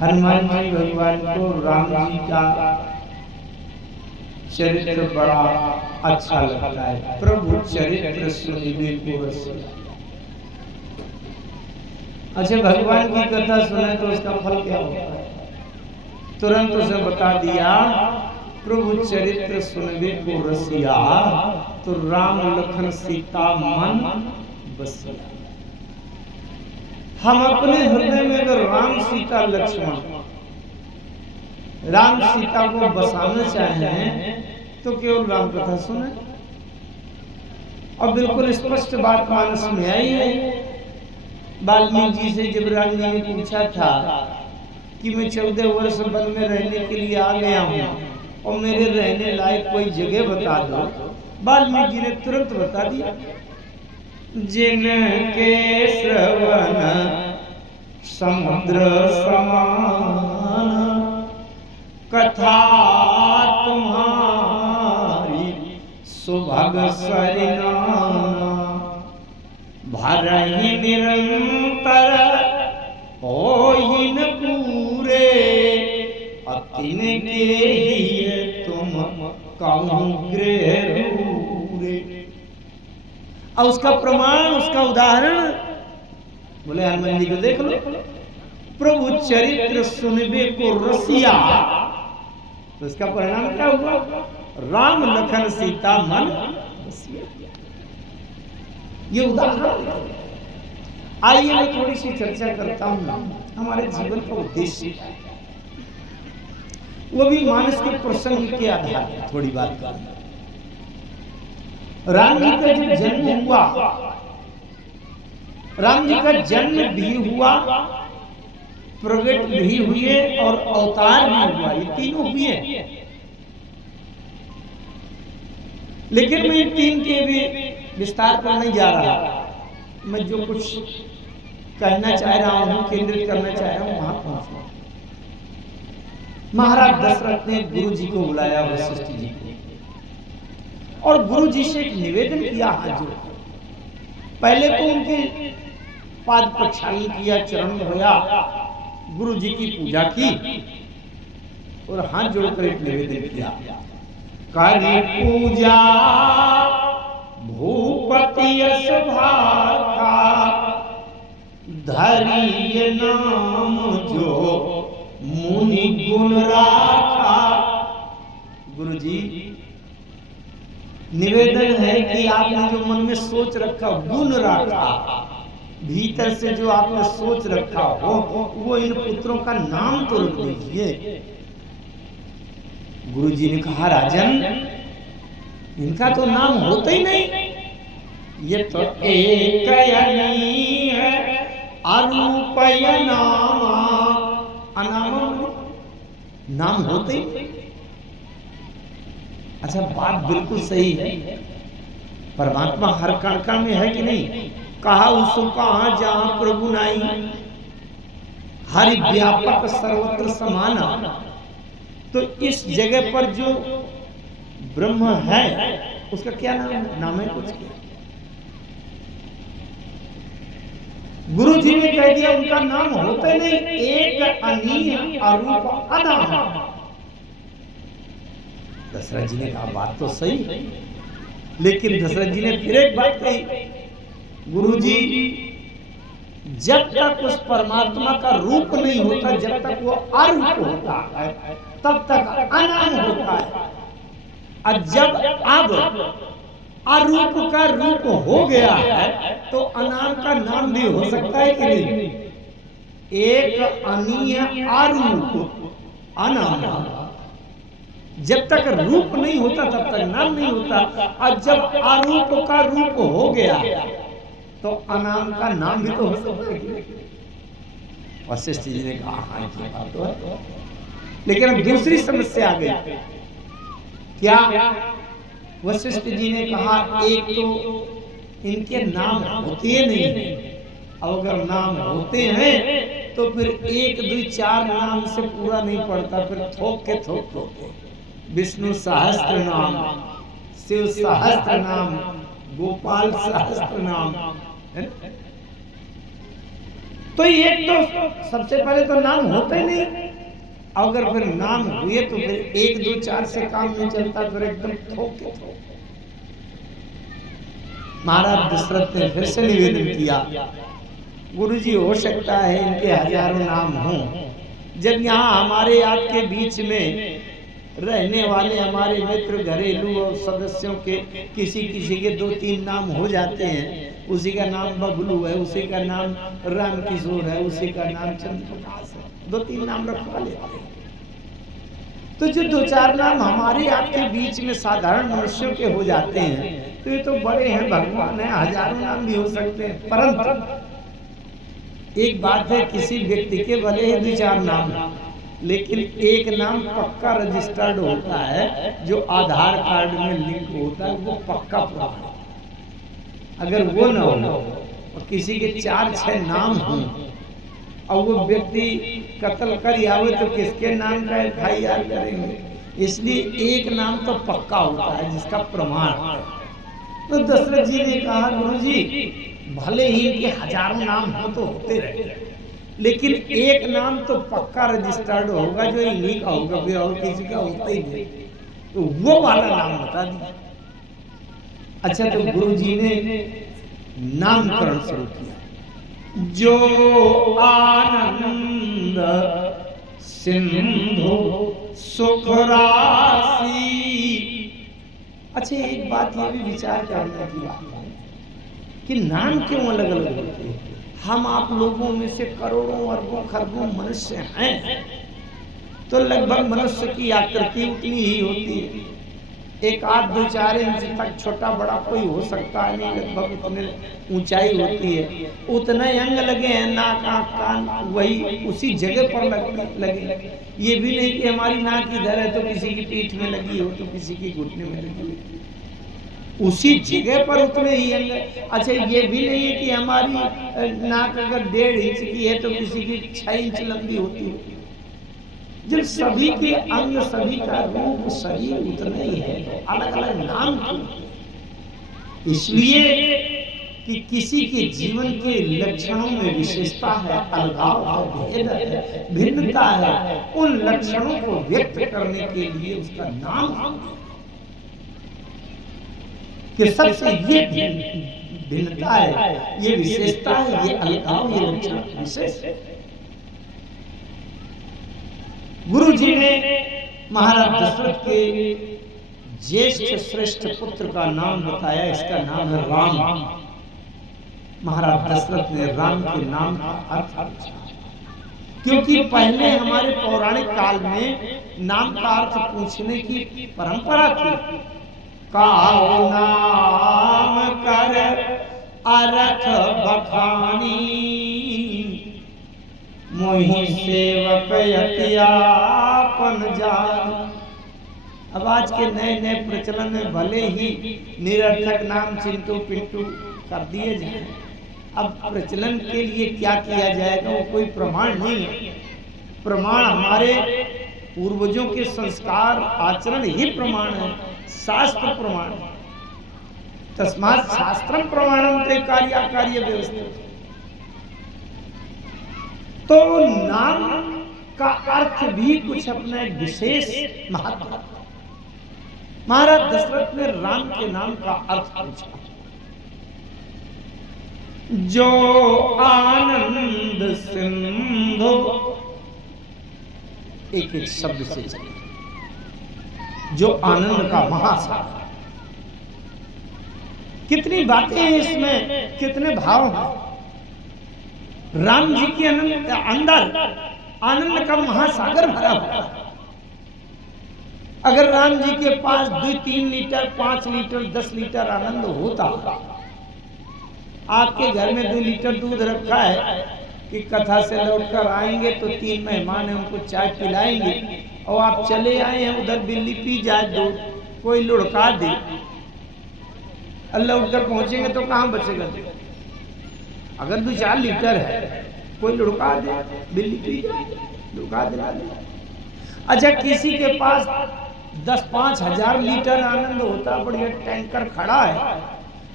हनुमान जी भगवान को राम जी का चरित्र बड़ा अच्छा लगता है। प्रभु चरित्र सुनिबे को रसिया। अच्छा, भगवान की कथा सुने तो उसका फल क्या होता है? तुरंत उसे बता दिया, प्रभु चरित्र सुनबे को रसिया, तो राम लखन सीता मन बसिया। हम अपने हृदय में अगर राम सीता लक्ष्मण, राम सीता को बसाना चाहें तो केवल राम कथा सुने। और बिल्कुल स्पष्ट बात मानस में आई है। वाल्मीकि जी से जब राम जी ने पूछा था कि मैं 14 वर्ष वन में रहने के लिए आ गया हूँ और मेरे रहने लायक कोई जगह बता दो, वाल्मीकि जी ने तुरंत बता दिया, जिनके श्रवण समुद्र समान, कथा तुम्हारी सुभग सरिनाना, भरहि निरंतर होहिन पूरे, अतिन के ही तुम कहूँ गृह रूरे। और उसका प्रमाण, उसका उदाहरण बोले हनुमान जी को देख लो, प्रभु चरित्र सुनबे को रसिया, तो इसका परिणाम क्या हुआ? राम लखन सीता मन बसिया। ये उदाहरण। आइए मैं थोड़ी सी चर्चा करता हूं हमारे जीवन का उद्देश्य, वो भी मानस के प्रसंग के आधार पर थोड़ी बात करूंगा। राम जी का जब जन्म हुआ, राम जी का जन्म भी हुआ, प्रकट भी हुए और अवतार भी हुआ, ये तीनों हुए। लेकिन मैं इन तीन के भी विस्तार पर नहीं जा रहा। मैं जो कुछ कहना चाह रहा हूं, केंद्रित करना चाह रहा हूं, वहां पहुंचना। महाराज दशरथ ने गुरु जी को बुलाया, वशिष्ठ जी को, और गुरु जी से एक निवेदन किया हाथ जोड़। पहले तो उनके पाद प्रक्षालन किया, चरण धोया, गुरु जी की पूजा की और हाथ जोड़कर एक निवेदन किया, करी पूजा भूपति यश भाखा, धरिय नाम जो मुनि गुण राखा। गुरु जी, निवेदन है कि आपने जो मन में सोच रखा, गुण रखा, भीतर से जो आपने सोच रखा हो, वो इन पुत्रों का नाम तो रख दीजिए। गुरु जी ने कहा, राजन इनका तो नाम होता ही नहीं, ये तो एक है, अरूपय नामा, अनाम नाम होते ही। अच्छा, बात बिल्कुल सही है। परमात्मा हर कण कण में है कि नहीं? कहा उसको कहा जहां प्रभु नाई, हरि व्यापक सर्वत्र समाना। तो इस जगह पर जो ब्रह्म है उसका क्या नाम है? नाम है कुछ क्या? गुरु जी ने कह दिया उनका नाम होता नहीं, एक अनीय अरूप अनाम। दशरथ जी ने कहा बात तो सही, लेकिन दशरथ जी ने फिर एक बात कही, गुरुजी जब तक उस परमात्मा का रूप नहीं होता, जब तक वो अरूप होता है, तब तक अनाम होता है। और जब अब अरूप का रूप हो गया है तो अनाम का नाम भी हो सकता है कि नहीं? एक अनीय अरूप अनाम। जब तक रूप नहीं होता तब तक नाम नहीं होता, और जब अरूप का रूप हो गया तो अनाम का नाम भी तो हो सकता है। वशिष्ठ जी ने कहा हाँ ये बात तो है, लेकिन अब दूसरी समस्या आ गई। क्या? वशिष्ठ जी ने कहा एक तो इनके नाम होते नहीं, और अगर नाम होते हैं तो फिर 1 2 4 नाम से पूरा नहीं पड़ता, फिर थोक के थोक होते। विष्णु सहस्त्र नाम, शिव सहस्त्र नाम, गोपाल सहस्त्र नाम, है ना? तो एक तो सबसे पहले तो नाम होता ही नहीं, अगर फिर नाम हुए तो फिर 1 2 4 से काम नहीं चलता, फिर एकदम थोक के थोक। महाराज दशरथ ने फिर से निवेदन किया, गुरुजी हो सकता है इनके हजारों नाम हों, जब यहाँ हमारे आपके बीच में रहने वाले हमारे मित्र घरेलू और सदस्यों के किसी किसी के 2-3 नाम हो जाते हैं, उसी का नाम बबलू है, उसी का नाम राम किशोर है, उसी का नाम चंद्रप्रकाश है, 2-3 नाम रखवा लेते हैं। तो जो 2-4 नाम हमारे आपके बीच में साधारण मनुष्यों के हो जाते हैं, तो ये तो बड़े हैं, भगवान है, हजारों नाम भी हो सकते हैं। परंतु एक बात है, किसी व्यक्ति के भले ही 2-4 नाम, लेकिन एक नाम पक्का रजिस्टर्ड होता है, जो आधार कार्ड में लिंक होता है, वो पक्का प्रमाण। अगर वो न हो और किसी के 4-6 नाम हों और वो व्यक्ति कत्ल कर आवे, तो किसके नाम का FIR करेंगे? इसलिए एक नाम तो पक्का होता है जिसका प्रमाण है। तो दशरथ जी ने कहा, गुरुजी भले ही इनके हजारों नाम हो तो होते रहे, लेकिन एक नाम तो पक्का रजिस्टर्ड होगा जो इन्हीं का होगा, फिर और किसी का होता ही नहीं, तो वो वाला नाम बता दिया। अच्छा, तो गुरु जी ने नामकरण शुरू किया, जो आनंद सिंधु सुख राशि। अच्छा, एक बात ये भी विचार करने की बात है कि नाम क्यों अलग अलग होते हैं। हम आप लोगों में से करोड़ों अरबों खरबों मनुष्य हैं, तो लगभग मनुष्य की आकृति उतनी ही होती है, 1-2-4 इंच तक छोटा बड़ा कोई हो सकता है नहीं, लगभग उतने ऊंचाई होती है, उतने अंग लगे हैं, नाक आँख कान वही उसी जगह पर लगे। ये भी नहीं कि हमारी नाक इधर है तो किसी की पीठ में लगी हो, तो किसी की घुटने में लगी हो, उसी जगह पर उतने ही अंग। अच्छा, ये भी नहीं है कि हमारी नाक अगर 1.5 इंच की है तो किसी की 6 इंच लंबी होती है। जब सभी के अंग, सभी का रूप, शरीर उतना ही है, तो अलग अलग नाम क्यों? इसलिए कि किसी के जीवन के लक्षणों में विशेषता है, अलगाव है, भेद है, भिन्नता है। उन लक्षणों को व्यक्त करने के लिए उसका नाम कि सबसे ये भिन्नता है, ये विशेषता है, ये अलगाव, ये लक्षण विशेष है। गुरु जी ने महाराज दशरथ के ज्येष्ठ श्रेष्ठ पुत्र का नाम बताया, इसका नाम है राम। महाराज दशरथ ने राम के नाम का अर्थ पूछा, क्योंकि पहले हमारे पौराणिक काल में नाम का अर्थ पूछने की परंपरा थी। काऊ नाम कर अर्थ बखानी, मोहि सेवक यतियापन जान। अब आज के नए नए प्रचलन में भले ही निरर्थक नाम चिंटू पिंटू कर दिए जाए, अब प्रचलन के लिए क्या किया जाएगा वो कोई प्रमाण नहीं है। प्रमाण हमारे पूर्वजों के संस्कार आचरण ही प्रमाण है, शास्त्र प्रमाण है। तस्मात् शास्त्रम प्रमाणन्ते कार्याकार्य व्यवस्थित। तो नाम का अर्थ भी कुछ अपने विशेष महत्व। महाराज दशरथ ने राम के नाम का अर्थ पूछा, जो आनंद सिंधु। एक एक शब्द से चले, जो आनंद का महासागर। कितनी बातें हैं इसमें, कितने भाव हैं। राम जी के अंदर आनंद का महासागर भरा हुआ है। अगर राम जी के पास 2-3 लीटर 5 लीटर 10 लीटर आनंद होता, आपके घर में 2 लीटर दूध रखा है कि कथा से लौटकर आएंगे तो 3 मेहमान हैं, उनको चाय पिलाएंगे, और आप चले आए हैं, उधर बिल्ली पी जाए दूध, कोई लुढ़का दे, अल्लाह उधर पहुंचेंगे तो कहां बचेगा दूध? अगर 2-4 लीटर है, कोई लुढ़का दे, बिल्ली पी जाए, लुढ़का दिला दे। अच्छा, किसी के पास 10-5 हजार लीटर आनंद होता, बढ़िया टैंकर खड़ा है,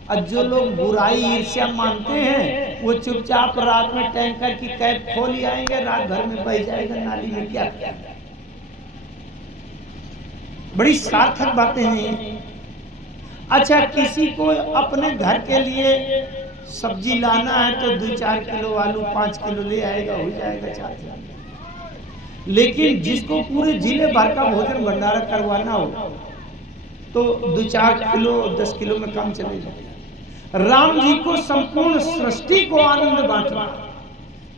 और जो लोग बुराई ईर्ष्या मानते हैं वो चुपचाप रात में टैंकर की कैप खोल आएंगे, रात भर में बह जाएगा नाली में। क्या क्या बड़ी सार्थक बातें हैं। अच्छा, किसी को अपने घर के लिए सब्जी लाना है तो 2-4 किलो आलू 5 किलो ले आएगा, हो जाएगा 4 किलो। लेकिन जिसको पूरे जिले भर का भोजन भंडारा करवाना हो तो 2-4 किलो 10 किलो में काम चलेगा। राम जी को संपूर्ण सृष्टि को आनंद बांटना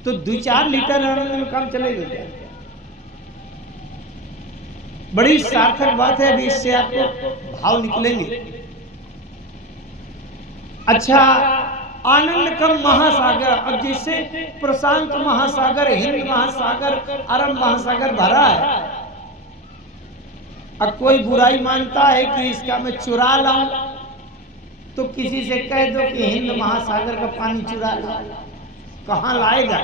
तो 2-4 लीटर आनंद में काम चलेगा क्या? बड़ी सार्थक बात है। अभी इससे आपको भाव निकलेंगे। अच्छा, आनंद का महासागर, अब जैसे प्रशांत महासागर, हिंद महासागर, अरब महासागर भरा है। अब कोई बुराई मानता है कि इसका मैं चुरा लाऊं तो किसी से कह दो कि हिंद महासागर का पानी चुरा लाओ, कहां लाएगा,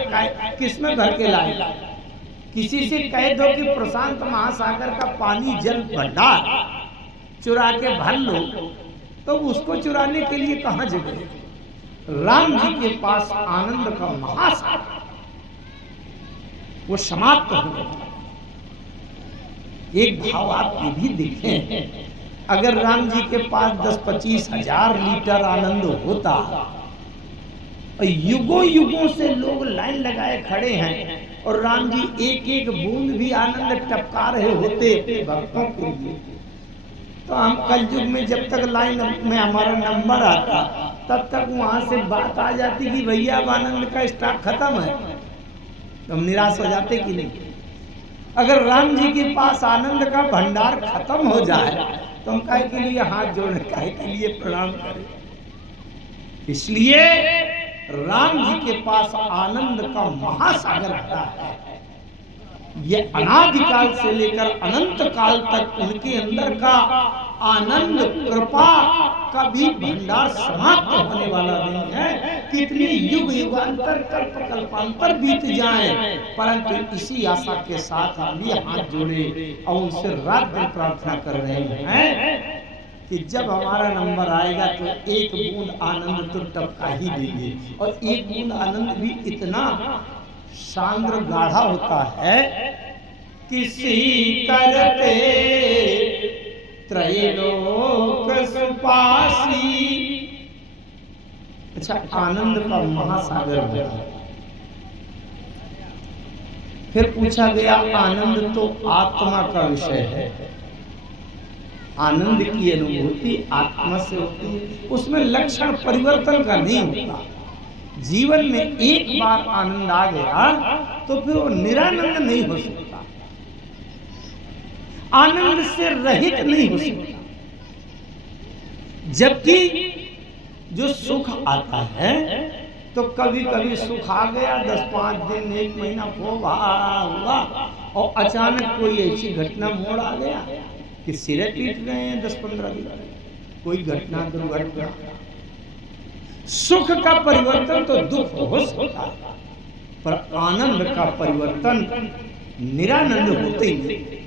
किस में भर के लाएगा? किसी से कह दो कि प्रशांत महासागर का पानी जल भंडार चुरा के भर लो तो उसको चुराने के लिए कहां जगह? राम जी के पास आनंद का महासागर वो समाप्त हो गया। एक भाव आप ये भी देखें, अगर राम जी के पास 10-25 हजार लीटर आनंद होता और युगों युगों से लोग लाइन लगाए खड़े हैं और राम जी एक एक बूंद भी आनंद टपका रहे होते अपने भक्तों के लिए, तो हम कलयुग में जब तक लाइन में हमारा नंबर आता तब तक वहां से बात आ जाती कि भैया अब आनंद का स्टॉक खत्म है, तो हम निराश हो जाते कि नहीं? अगर राम जी के पास आनंद का भंडार खत्म हो जाए तो हम काहे के लिए हाथ जोड़े, काहे के लिए प्रणाम करें? इसलिए राम जी के पास आनंद का महासागर भरा है। ये अनादिकाल से लेकर अनंत काल तक उनके अंदर का आनंद कृपा का भी भंडार समाप्त होने वाला नहीं है। कितने युग युगांतर कल्प कल्पांतर बीत जाएं, परंतु इसी आशा के साथ हम भी हाथ जोड़े और उनसे रात दिन प्रार्थना कर रहे हैं कि जब हमारा नंबर आएगा तो एक बूंद आनंद तो टपका ही देंगे। और एक बूंद आनंद भी इतना सांद्र गाढ़ा होता है किसी करते त्रैलोक सुपासी। अच्छा, आनंद का महासागर है। फिर पूछा गया आनंद तो आत्मा का विषय है, आनंद की अनुभूति आत्मा से होती है, उसमें लक्षण परिवर्तन का नहीं होता। जीवन में एक बार आनंद आ गया तो फिर वो निरानंद नहीं हो सकता, आनंद से रहित नहीं हो सकता। जबकि जो सुख आता है तो कभी कभी सुख आ गया 10-5 दिन 1 महीना खूब हुआ और अचानक कोई ऐसी घटना मोड़ आ गया कि सिरे पीट रहे हैं 10-15 दिन, कोई घटना दुर्घटना। सुख का परिवर्तन तो दुख हो सकता है, पर आनंद का परिवर्तन निरानंद होते ही नहीं।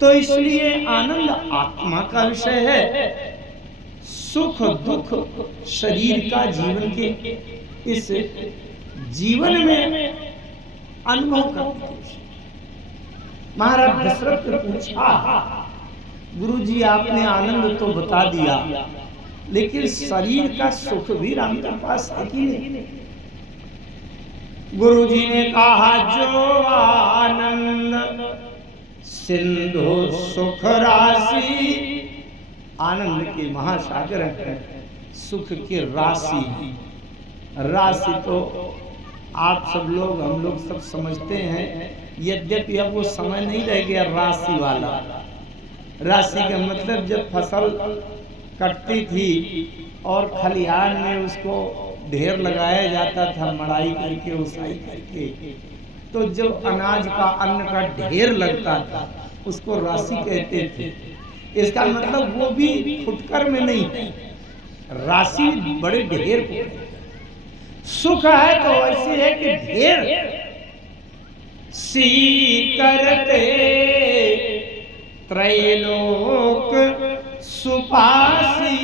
तो इसलिए आनंद आत्मा का विषय है, सुख दुख शरीर का जीवन के इस जीवन में अनुभव करते। महाराज दशरथ ने पूछा, गुरुजी आपने आनंद तो बता दिया, लेकिन शरीर का सुख भी राम के पास है कि नहीं? गुरुजी ने कहा, जो आनंद सिंधु सुख राशि, आनंद के महासागर है, सुख की राशि। राशि तो आप सब लोग हम लोग सब समझते हैं, यद्यपि अब वो समय नहीं रह गया राशि वाला। राशि का मतलब जब फसल कटती थी और खलिहान में उसको ढेर लगाया जाता था, मड़ाई करके उसाई करके, तो जब अनाज का अन्न का ढेर लगता था उसको राशि कहते थे। इसका मतलब वो भी फुटकर में नहीं है, राशि बड़े ढेर को। सुख है तो ऐसे है कि ढेर सी करते त्रैलोक सुपासी।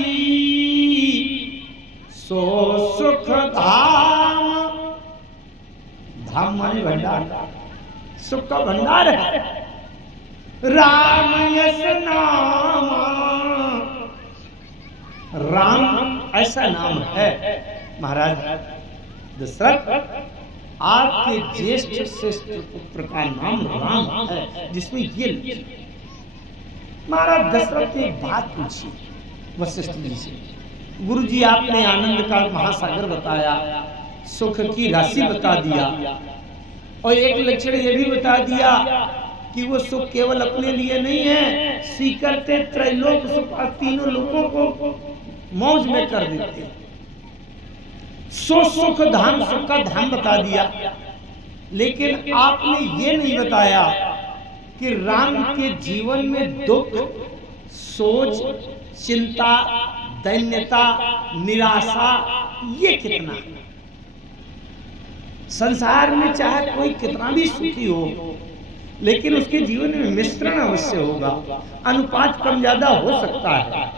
सो सुख धाम, धाम माने भंडार, सुख का भंडार है। राम यस नाम, राम ऐसा नाम है महाराज दशरथ, आपके ज्येष्ठ श्रेष्ठ पुत्र का नाम राम है, जिसमें ये महाराज दशरथ ने एक बात पूछी वशिष्ठ जी से। गुरु जी आपने आनंद का महासागर बताया, सुख की राशि बता दिया, और एक लक्षण ये भी बता दिया कि वो सुख केवल अपने लिए नहीं है, स्वीकारते त्रैलोक सुख, तीनों लोगों को मौज में कर देते। सो सुख धाम, सुख का धाम बता दिया, लेकिन आपने ये नहीं बताया कि राम के जीवन में दुख, सोच, चिंता, दैन्यता, निराशा ये कितना है। संसार में चाहे कोई कितना भी सुखी हो, लेकिन उसके जीवन में मिश्रण अवश्य होगा, अनुपात कम ज्यादा हो सकता है,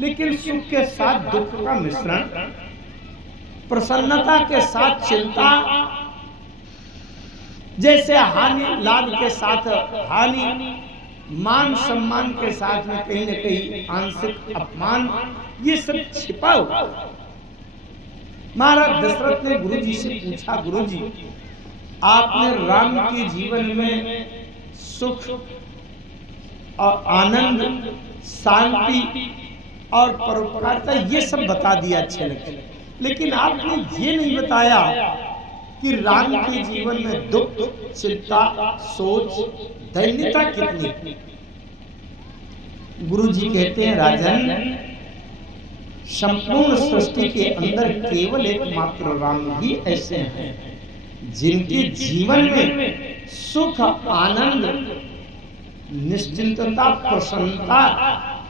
लेकिन सुख के साथ दुख का मिश्रण, प्रसन्नता के साथ चिंता, जैसे हानि लाभ के साथ हानि, मान सम्मान के साथ में कहीं न कहीं आंशिक अपमान, ये सब छिपा हुआ। महाराज दशरथ ने गुरु जी से पूछा, गुरु जी आपने राम के जीवन में सुख और आनंद, शांति और परोपकारिता ये सब बता दिया अच्छे लगे, लेकिन आपने ये नहीं बताया कि राम के जीवन में दुख, चिंता, सोच, दैन्यता कितनी। गुरु जी कहते हैं, राजन संपूर्ण सृष्टि के अंदर केवल एकमात्र राम ही ऐसे हैं जिनके जीवन में सुख, आनंद, निश्चिंतता, प्रसन्नता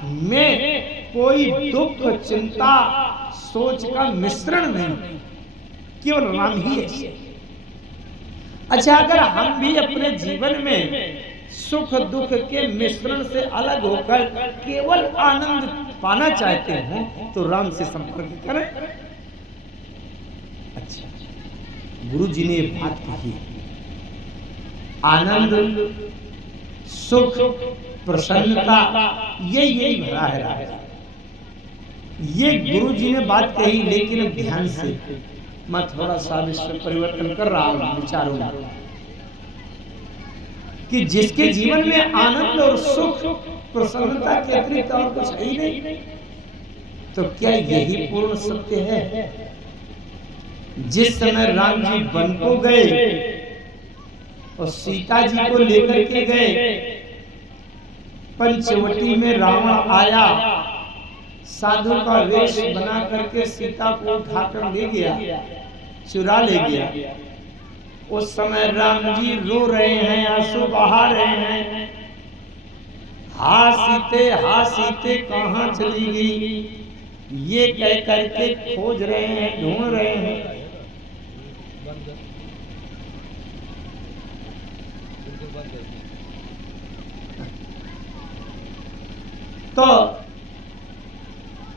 में कोई दुख, चिंता, सोच का मिश्रण नहीं, केवल राम ही ऐसे। अच्छा, अगर हम भी अपने जीवन में सुख दुख के मिश्रण से अलग होकर केवल आनंद पाना चाहते हो तो राम से संपर्क करें। अच्छा, गुरु जी ने ये बात कही, आनंद, सुख, प्रसन्नता यही भरा है राजा। ये गुरु जी ने बात कही, लेकिन अब ध्यान से मैं थोड़ा सा इसमें परिवर्तन कर रहा हूं विचारों में, कि जिसके जीवन में आनंद और सुख, प्रसन्नता के अतिरिक्त और कुछ है ही नहीं, तो क्या यही पूर्ण सत्य है? जिस समय राम जी वन को गए और सीता जी को लेकर के गए, पंचवटी में रावण आया, साधु का वेश बना करके सीता को उठाकर ले गया, चुरा ले गया। उस समय राम जी रो रहे हैं, आंसू बहा रहे हैं, हा सीते कहाँ चली गई, ये कह करके खोज रहे हैं, ढूंढ रहे हैं। तो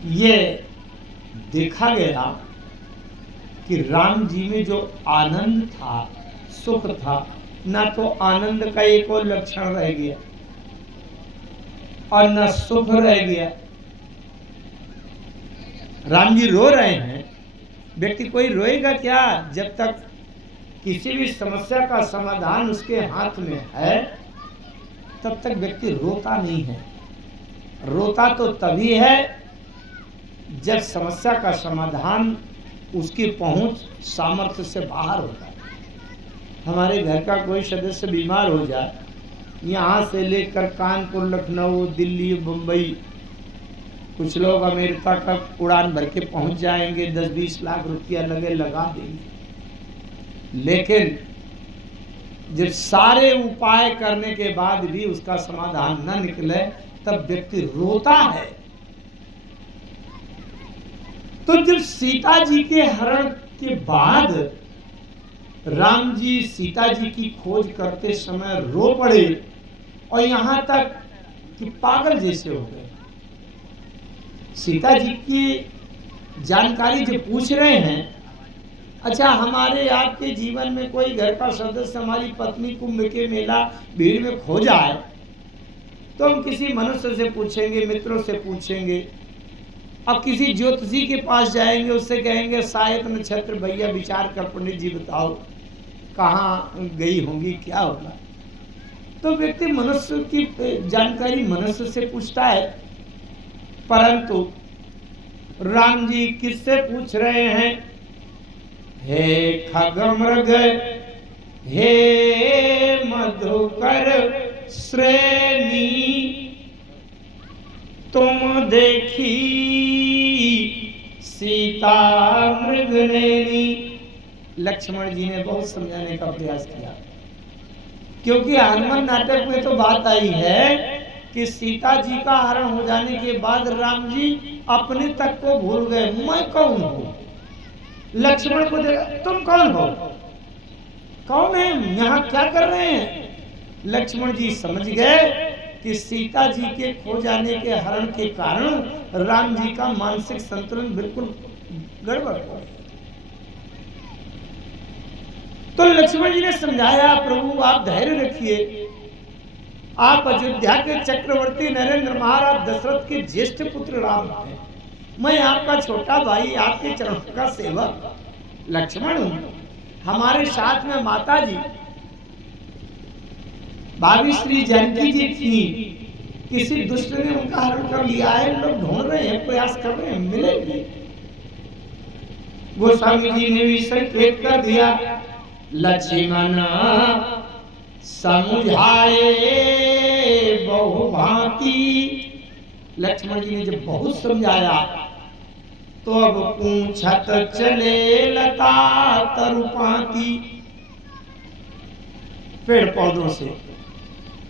ये देखा गया कि राम जी में जो आनंद था, सुख था, ना तो आनंद का एक और लक्षण रह गया और न सुख रह गया। राम जी रो रहे हैं, व्यक्ति कोई रोएगा क्या? जब तक किसी भी समस्या का समाधान उसके हाथ में है तब तक व्यक्ति रोता नहीं है। रोता तो तभी है जब समस्या का समाधान उसकी पहुंच सामर्थ्य से बाहर होता है। हमारे घर का कोई सदस्य बीमार हो जाए, यहाँ से लेकर कानपुर, लखनऊ, दिल्ली, मुंबई, कुछ लोग अमेरिका तक उड़ान भर के पहुंच जाएंगे, 10-20 लाख रुपया लगा देंगे, लेकिन जब सारे उपाय करने के बाद भी उसका समाधान न निकले तब व्यक्ति रोता है। तो जब सीता जी के हरण के बाद राम जी सीता जी की खोज करते समय रो पड़े और यहां तक कि पागल जैसे हो गए। सीता जी की जानकारी जो पूछ रहे हैं, अच्छा हमारे आपके जीवन में कोई घर का सदस्य हमारी पत्नी कुंभ के मेला भीड़ में खो जाए तो हम किसी मनुष्य से पूछेंगे, मित्रों से पूछेंगे, अब किसी ज्योतिषी के पास जाएंगे, उससे कहेंगे शायद नक्षत्र भैया विचार कर पंडित जी बताओ कहाँ गई होंगी, क्या होगा। तो व्यक्ति मनुष्य की जानकारी मनुष्य से पूछता है, परंतु राम जी किससे पूछ रहे हैं? हे खगमृग हे मधुकर श्रेणी तुम देखी सीता मृगनेनी। लक्ष्मण जी ने बहुत समझाने का प्रयास किया, क्योंकि हनुमान नाटक में तो बात आई है कि सीता जी का हरण हो जाने के बाद राम जी अपने तक को भूल गए, मैं कौन हूं। लक्ष्मण को देखा, तुम कौन हो, कौन है, यहाँ क्या कर रहे हैं। लक्ष्मण जी समझ गए कि सीता जी के खो जाने के हरण के कारण राम जी का मानसिक संतुलन बिल्कुल गड़बड़ हो। तो लक्ष्मण जी ने समझाया, प्रभु आप धैर्य रखिए, आप अयोध्या के चक्रवर्ती नरेंद्र महाराज दशरथ के ज्येष्ठ पुत्र राम हैं, मैं आपका छोटा भाई, आपके चरणों का सेवक लक्ष्मण हूं। हमारे साथ में माता जी भाभी श्री जानकी जी थी, किसी दुष्ट ने उनका हरण कर लिया है, लोग ढूंढ रहे हैं, प्रयास कर रहे हैं, मिलेगी। गोस्वामी जी ने भी संकेत कर दिया, लक्ष्मण समझाए बहुभांति। लक्ष्मण जी ने जब बहुत समझाया तो अब पूछत चले लता तरुपाती, पेड़ पौधों से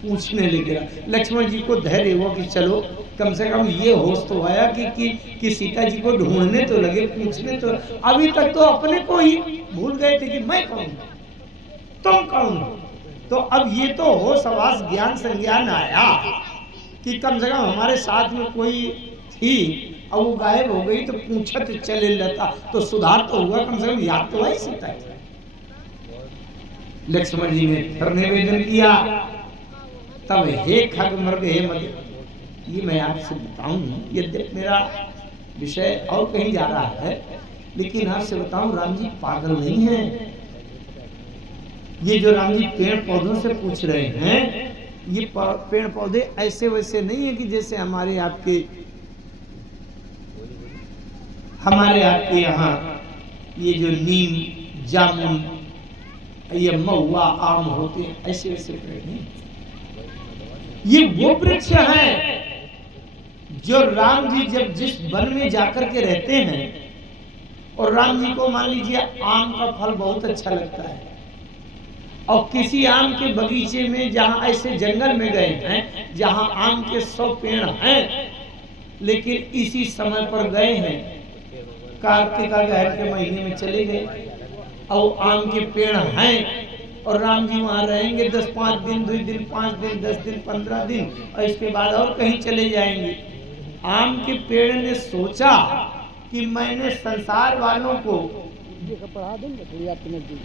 पूछने लगे। लक्ष्मण जी को धैर्य हुआ कि चलो कम से कम ये होश तो आया कि सीता जी को ढूंढने तो लगे, पूछने तो, अभी तक तो अपने को ही भूल गए थे कि मैं कौन, तुम कौन हो। तो अब ये तो होश आवास ज्ञान संज्ञान आया कि कम से कम हमारे साथ में कोई थी, अब वो गायब हो गई तो पूछत चले लेता तो सुधार तो हुआ, कम से कम याद तो आई सीता है। लक्ष्मण जी ने फिर निवेदन किया, तब हे खगमृग हे मधु, ये मैं आपसे बताऊं, यद्यपि मेरा विषय और कहीं जा रहा है, लेकिन आपसे बताऊं राम जी पागल नहीं है। ये जो राम जी पेड़ पौधों से पूछ रहे हैं, ये पेड़ पौधे ऐसे वैसे नहीं है कि जैसे हमारे आपके यहाँ ये जो नीम जामुन ये महुआ आम होते हैं, ऐसे वैसे पेड़ नहीं। ये वो वृक्ष हैं जो राम जी जब जिस वन में जाकर के रहते हैं, और राम जी को मान लीजिए आम का फल बहुत अच्छा लगता है, और किसी आम के बगीचे में जहां ऐसे जंगल में गए हैं जहां आम के 100 पेड़ हैं, लेकिन इसी समय पर गए हैं, कार्तिका गहर के महीने में चले गए और आम के पेड़ हैं, और राम जी वहां रहेंगे 5 दिन 2 दिन 5 दिन 10 दिन 15 दिन, और इसके बाद और कहीं चले जाएंगे। आम के पेड़ ने सोचा कि मैंने संसार वालों को पढ़ा दूंगा थोड़ी आपके नजदीक,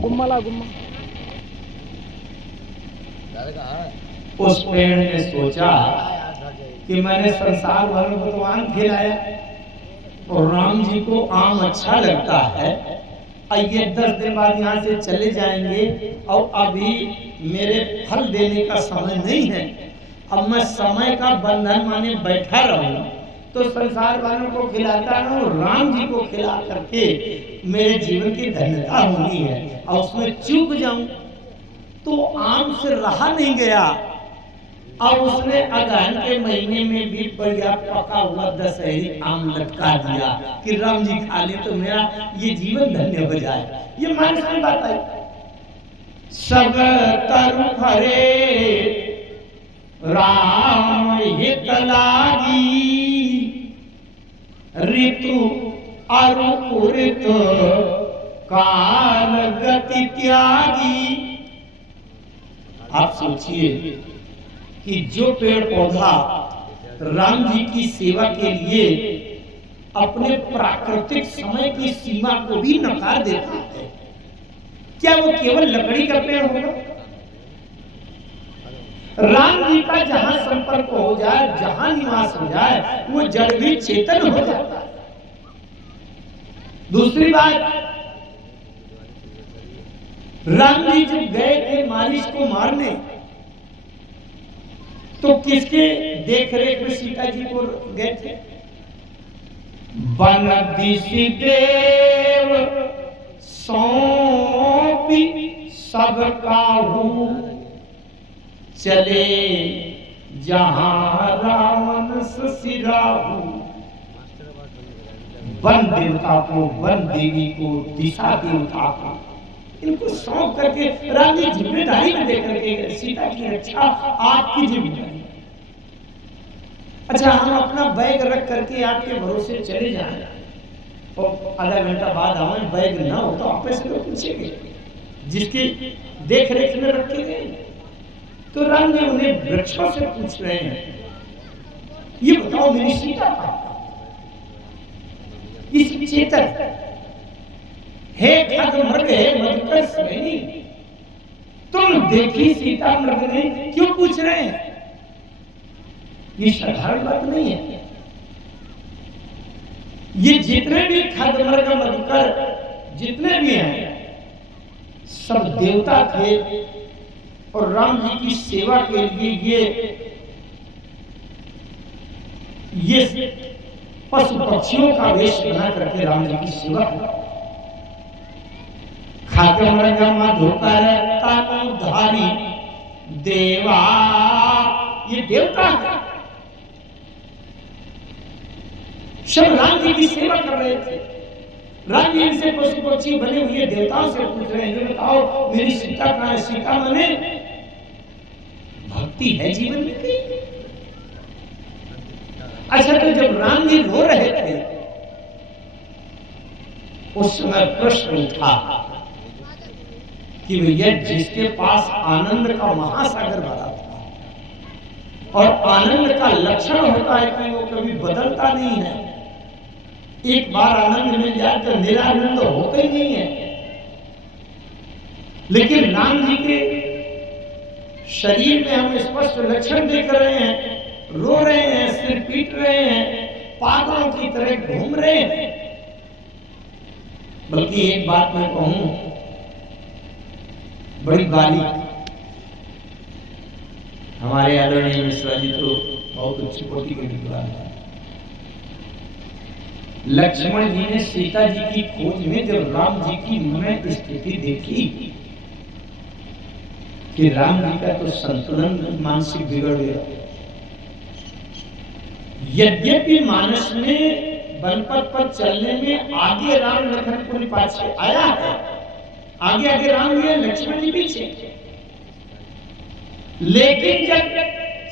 गुम्मा उस पेड़ ने सोचा कि मैंने संसार वालों को तो आम खिलाया और राम जी को आम अच्छा लगता है, ये 10 दिन बाद यहाँ से चले जाएंगे और अभी मेरे फल देने का समय नहीं है, अब मैं समय का बंधन माने बैठा रहूं तो संसार वालों को खिलाता रहूं, राम जी को खिला करके मेरे जीवन की धन्यता होनी है, और उसमें चूक जाऊं तो आम से रहा नहीं गया। अब उसने अगहन के महीने में भी बढ़िया पका हुआ दशहरी आम लटका दिया कि राम जी खा ले तो मेरा ये जीवन धन्य हो जाए। ये मानस में बात आई। सब तरु फरे राम हित लागी, ऋतु अरुपुरित काल गति त्यागी। आप सोचिए कि जो पेड़ पौधा राम जी की सेवा के लिए अपने प्राकृतिक समय की सीमा को भी नकार देता है, क्या वो केवल लकड़ी का पेड़ होगा? राम जी का जहां संपर्क हो जाए, जहां निवास हो जाए, वो जड़ भी चेतन हो जाता है। दूसरी बात, राम जी जब गए थे मारीच को मारने, तो किसके देखरेख में सीता जी को गए थे? वन दिशि देव सौंपी सब काहू, चले जहां रावण सिराहू। वन देवता को, वन देवी को, दिशा देवता को, इनको सौंप करके राम जी जिम्मेदारी में देकर के सीता की रक्षा आपकी जिम्मेदारी। अच्छा, हम अपना बैग रख करके आपके भरोसे चले जाएं और आधा घंटा बाद आवे, बैग ना हो तो आप से लोग पूछेंगे जिसकी देख रेख में रखे गए। तो राम जी उन्हें वृक्षों से पूछ रहे हैं, ये बताओ मेरी सीता कहाँ? इस चेतन हे खगमृग हे मधुकर श्रेणी, तुम देखी सीता मृग ने, क्यों पूछ रहे हैं? ये साधारण बात नहीं है। ये जितने भी खगमृग मधुकर जितने भी हैं, सब देवता थे और राम जी की सेवा के लिए ये पशु पक्षियों का वेश बना करके राम जी की सेवा की। खगमृग मधुकर तनुधारी देवा, ये देवता है, सब राम जी की सेवा कर रहे थे। राम जी से पशु पक्षी बने हुए देवताओं से पूछ रहे हैं, बताओ मेरी सीता कहाँ है? सीता माने भक्ति है जीवन में कहीं? अच्छा, तो जब राम जी रो रहे थे उस समय प्रश्न उठा कि भैया जिसके पास आनंद का महासागर भरा था, और आनंद का लक्षण होता है कि वो कभी बदलता नहीं है, एक बार आनंद मिल जाए तो निरानंद होता ही नहीं है। लेकिन राम जी के शरीर में हम स्पष्ट लक्षण देख रहे हैं, रो रहे हैं, सिर पीट रहे हैं, पागलों की तरह घूम रहे हैं। बल्कि एक बात मैं कहूं बड़ी बारीक, हमारे आदरणीय मिश्रा जी तो बहुत अच्छी कोटि के विद्वान है। लक्ष्मण जी ने सीता जी की खोज में जब राम जी की मन स्थिति देखी कि राम जी का तो संतुलन मानसिक बिगड़ गया। यद्यपि मानस में बनपथ पर चलने में आगे राम लखन को पाछे आया है, आगे आगे राम जी लक्ष्मण जी पीछे, लेकिन जब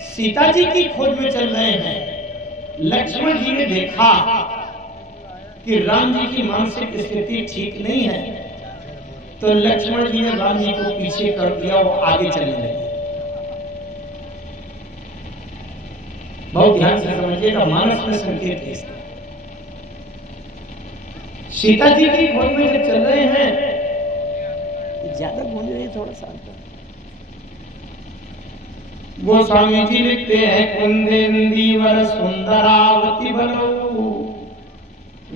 सीता जी की खोज में चल रहे हैं, लक्ष्मण जी ने देखा कि राम जी की मानसिक स्थिति ठीक नहीं है, तो लक्ष्मण जी ने राम जी को पीछे कर दिया, वो आगे चलने लगे। बहुत ध्यान से समझिएगा, मानस में संकेत है इसका। सीता जी की खोज में जब चल रहे हैं, ज्यादा गूंज रही है, थोड़ा सा गोस्वामी जी लिखते हैं, कुंदेंदीवर सुंदरावती बनो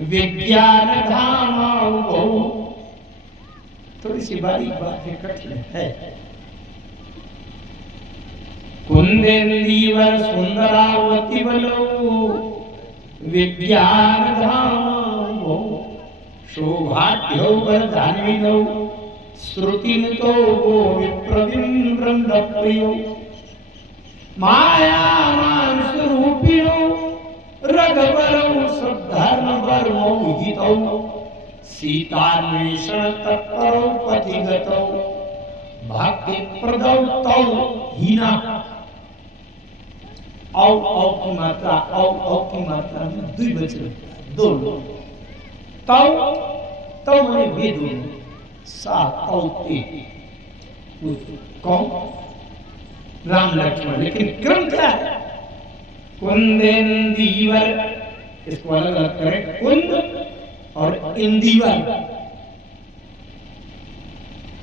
विज्ञान धाम बहु। थोड़ी सी बारीक बात है, कठिन है। कुंदेंदीवर सुंदरावती बनो विज्ञान धाम बहु, शोभाढ्यो वर्धान्विनो श्रुतिनुतो विप्रविवृंद प्रियो, माया मानसरूपिणो रघुवरौ सद्धर्म वर्मौ हितौ, सीतान्वेषण तत्परौ पथिगतौ भक्ति प्रदौ तौ हीना। औ की मात्रा, औ की मात्रा में द्विवचन, दो लोग। तौ माने वे दोनों, सा औ ते कौन? राम लक्ष्मण, लेकिन क्रम क्या है? कुंदेंदीवर, इसको अलग अलग करें, कुंद और इंदीवर।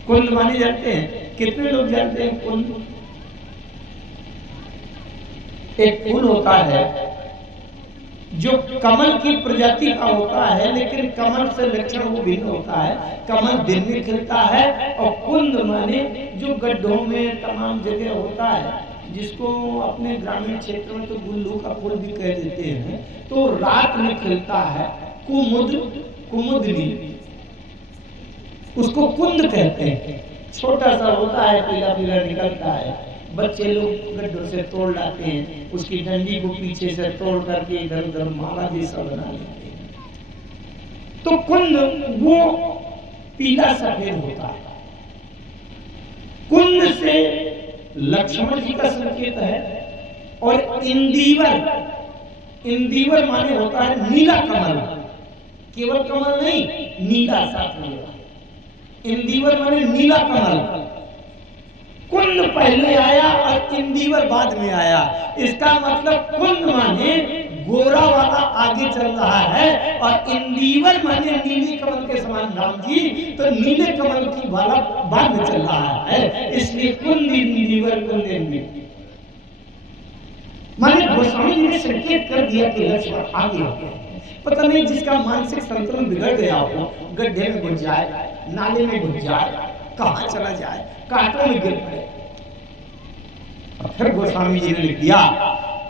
कुंद माने जानते हैं? कितने लोग जानते हैं कुंद? एक फूल होता है जो कमल की प्रजाति का होता है, लेकिन कमल से लक्षण वो भिन्न होता है। कमल दिन में खिलता है, और कुंद माने जो गड्ढों में तमाम जगह होता है, जिसको अपने ग्रामीण क्षेत्र में तो गुल्लू का फूल भी कह देते हैं, तो रात में खिलता है। कुमुद, कुमुदनी, उसको कुंद कहते हैं। छोटा सा होता है, पीला पीला निकलता है, बच्चे लोग गड्ढों से तोड़ लाते हैं, उसकी डंडी को पीछे से तोड़ करके इधर उधर माला जैसा बना लेते हैं। तो कुंद वो पीला सफेद होता है। कुंद से लक्ष्मण जी का संकेत है। और इंदीवर, इंदीवर माने होता है नीला कमल, केवल कमल नहीं, नीला साथ में। इंदीवर माने नीला कमल। कुंद पहले आया और इंदीवर बाद में आया। इसका मतलब कुंद माने गोरा वाला आगे चल रहा है, और इंदीवर माने नीले कमल के समान राम जी, तो नीले कमल की वाला बाद में चल रहा है। इसलिए कुंद इंदीवर, कुंद इंदीवर माने गोस्वामी जी ने संकेत कर दिया कि लक्ष्मण आगे हो गया। पता नहीं जिसका मानसिक संतुलन बिगड़ गया हो, गड्ढे में घुस जाए, नाले में घुस जाए, कहां चला जाए, कांटों में गिर पड़े। और फिर गोस्वामी जी ने लिख दिया,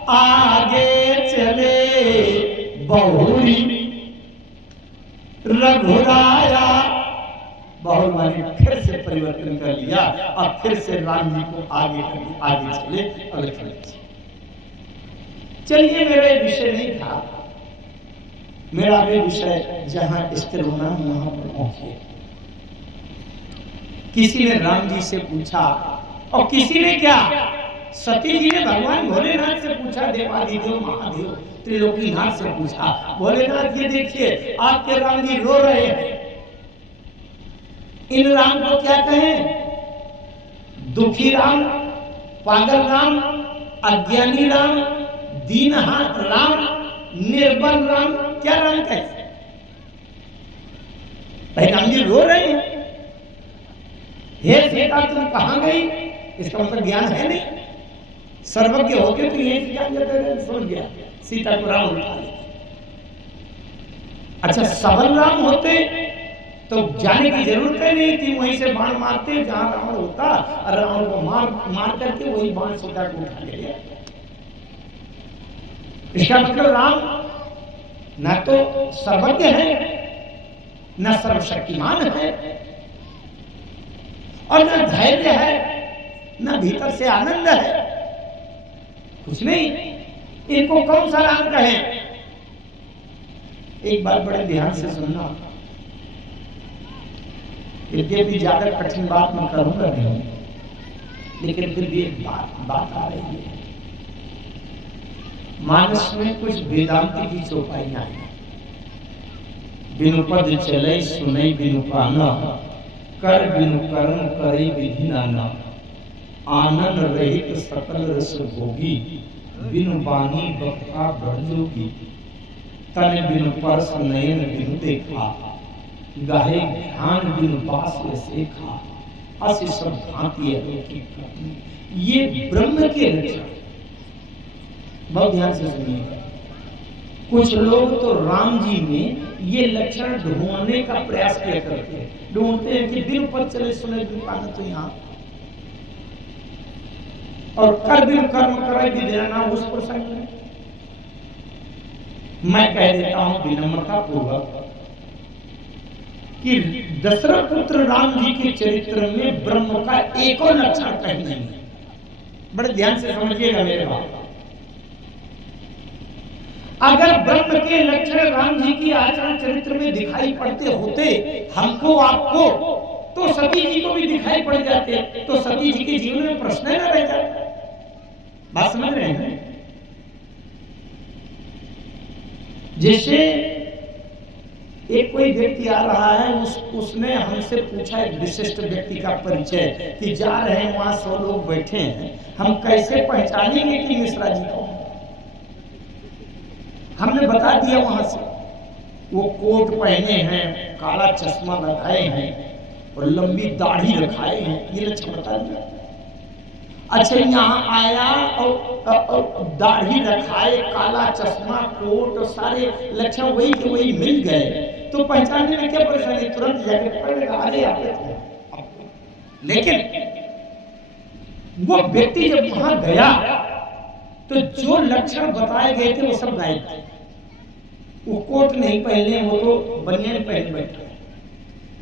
आगे चले बहुरी रघुराया। बहुर माने फिर से परिवर्तन कर लिया, और फिर से राम जी को आगे चले और चले। चलिए, मेरा विषय नहीं था, मेरा भी विषय जहां स्थिर होना वहां पर पहुंचे। किसी ने राम जी से पूछा, और किसी ने क्या, सती जी ने भगवान भोलेनाथ से पूछा, देवादिदेव महादेव त्रिलोकीनाथ से पूछा, भोलेनाथ ये देखिए आपके राम जी रो रहे हैं, इन राम को क्या कहें? दुखी राम, पागल राम, अज्ञानी राम, दीनहा राम, निर्बल राम, क्या राम कहे? भाई राम जी रो रहे हैं। हे सीता तुम कहां गई? इसका मतलब ज्ञान है नहीं, सर्वज्ञ होके तो यही ज्ञान समझ गया, सीता को राम उठा लिया। अच्छा, सबल राम होते तो जाने की जरूरत ही नहीं थी, वहीं से बाण मारते जहां रावण होता, और रावण को मार करके वही बाण सीता को उठा ले गया। इसका मतलब राम ना तो सर्वज्ञ है, ना सर्वशक्तिमान है, और ना धैर्य है, ना भीतर से आनंद है, कुछ नहीं। इनको कौन सा राम कहें? एक बार बड़े ध्यान से सुनना, यद्यपि ज्यादा कठिन बात मैं करूंगा नहीं, लेकिन फिर भी एक बात आ रही है। मानस में कुछ वेदांति की चौपाइयां हैं। बिनु पद चले सुनई बिनु पाना, कर बिनु कर्म करे विधि नाना, आनंद रहित सकल रस भोगी, बिनु बानी बक्ता बढ़ोगी, तन बिनु परस नयन बिनु देखा, गाहे ध्यान बिनु बास सेखा, अस सब भांति अलौकिक। ये ब्रह्म के लक्षण, बहुत ध्यान से सुनिएगा। कुछ लोग तो राम जी में ये लक्षण ढूंढने का प्रयास किया करते हैं, ढूंढते हैं कि बिनु पद चले सुने बिनु पाना, तो यहाँ और कर बिनु कर्म करे भी देना उस प्रसंग में। मैं कह देता हूं विनम्रता पूर्वक कि दशरथ पुत्र राम जी के चरित्र में ब्रह्म का एक और लक्षण कहीं नहीं है। बड़े ध्यान से समझिएगा मेरे बात। अगर ब्रह्म के लक्षण राम जी की आचरण चरित्र में दिखाई पड़ते होते हमको आपको, तो सती जी को भी दिखाई पड़ जाते, तो सती जी के जीवन में प्रश्न न रह जाता। बात समझ रहे हैं? जैसे एक कोई व्यक्ति आ रहा है, उसने हमसे पूछा एक विशिष्ट व्यक्ति का परिचय कि जा रहे हैं वहां 100 लोग बैठे हैं, हम कैसे पहचानेंगे कि मिश्रा जी कौन? हमने बता दिया वहां से, वो कोट पहने हैं, काला चश्मा लगाए हैं और लंबी दाढ़ी रखाए हैं, ये लक्षण बता दिया। अच्छा, यहाँ आया और दाढ़ी रखाए, काला चश्मा, कोट और सारे लक्षण वही के वही मिल गए, तो पहचानने में क्या परेशानी? तुरंत जाके पकड़ लेगा, अरे आप। लेकिन वो व्यक्ति जब वहां गया तो जो लक्षण बताए गए थे वो सब गायब थे। वो कोट नहीं पहने, वो तो बनियान पहने बैठे,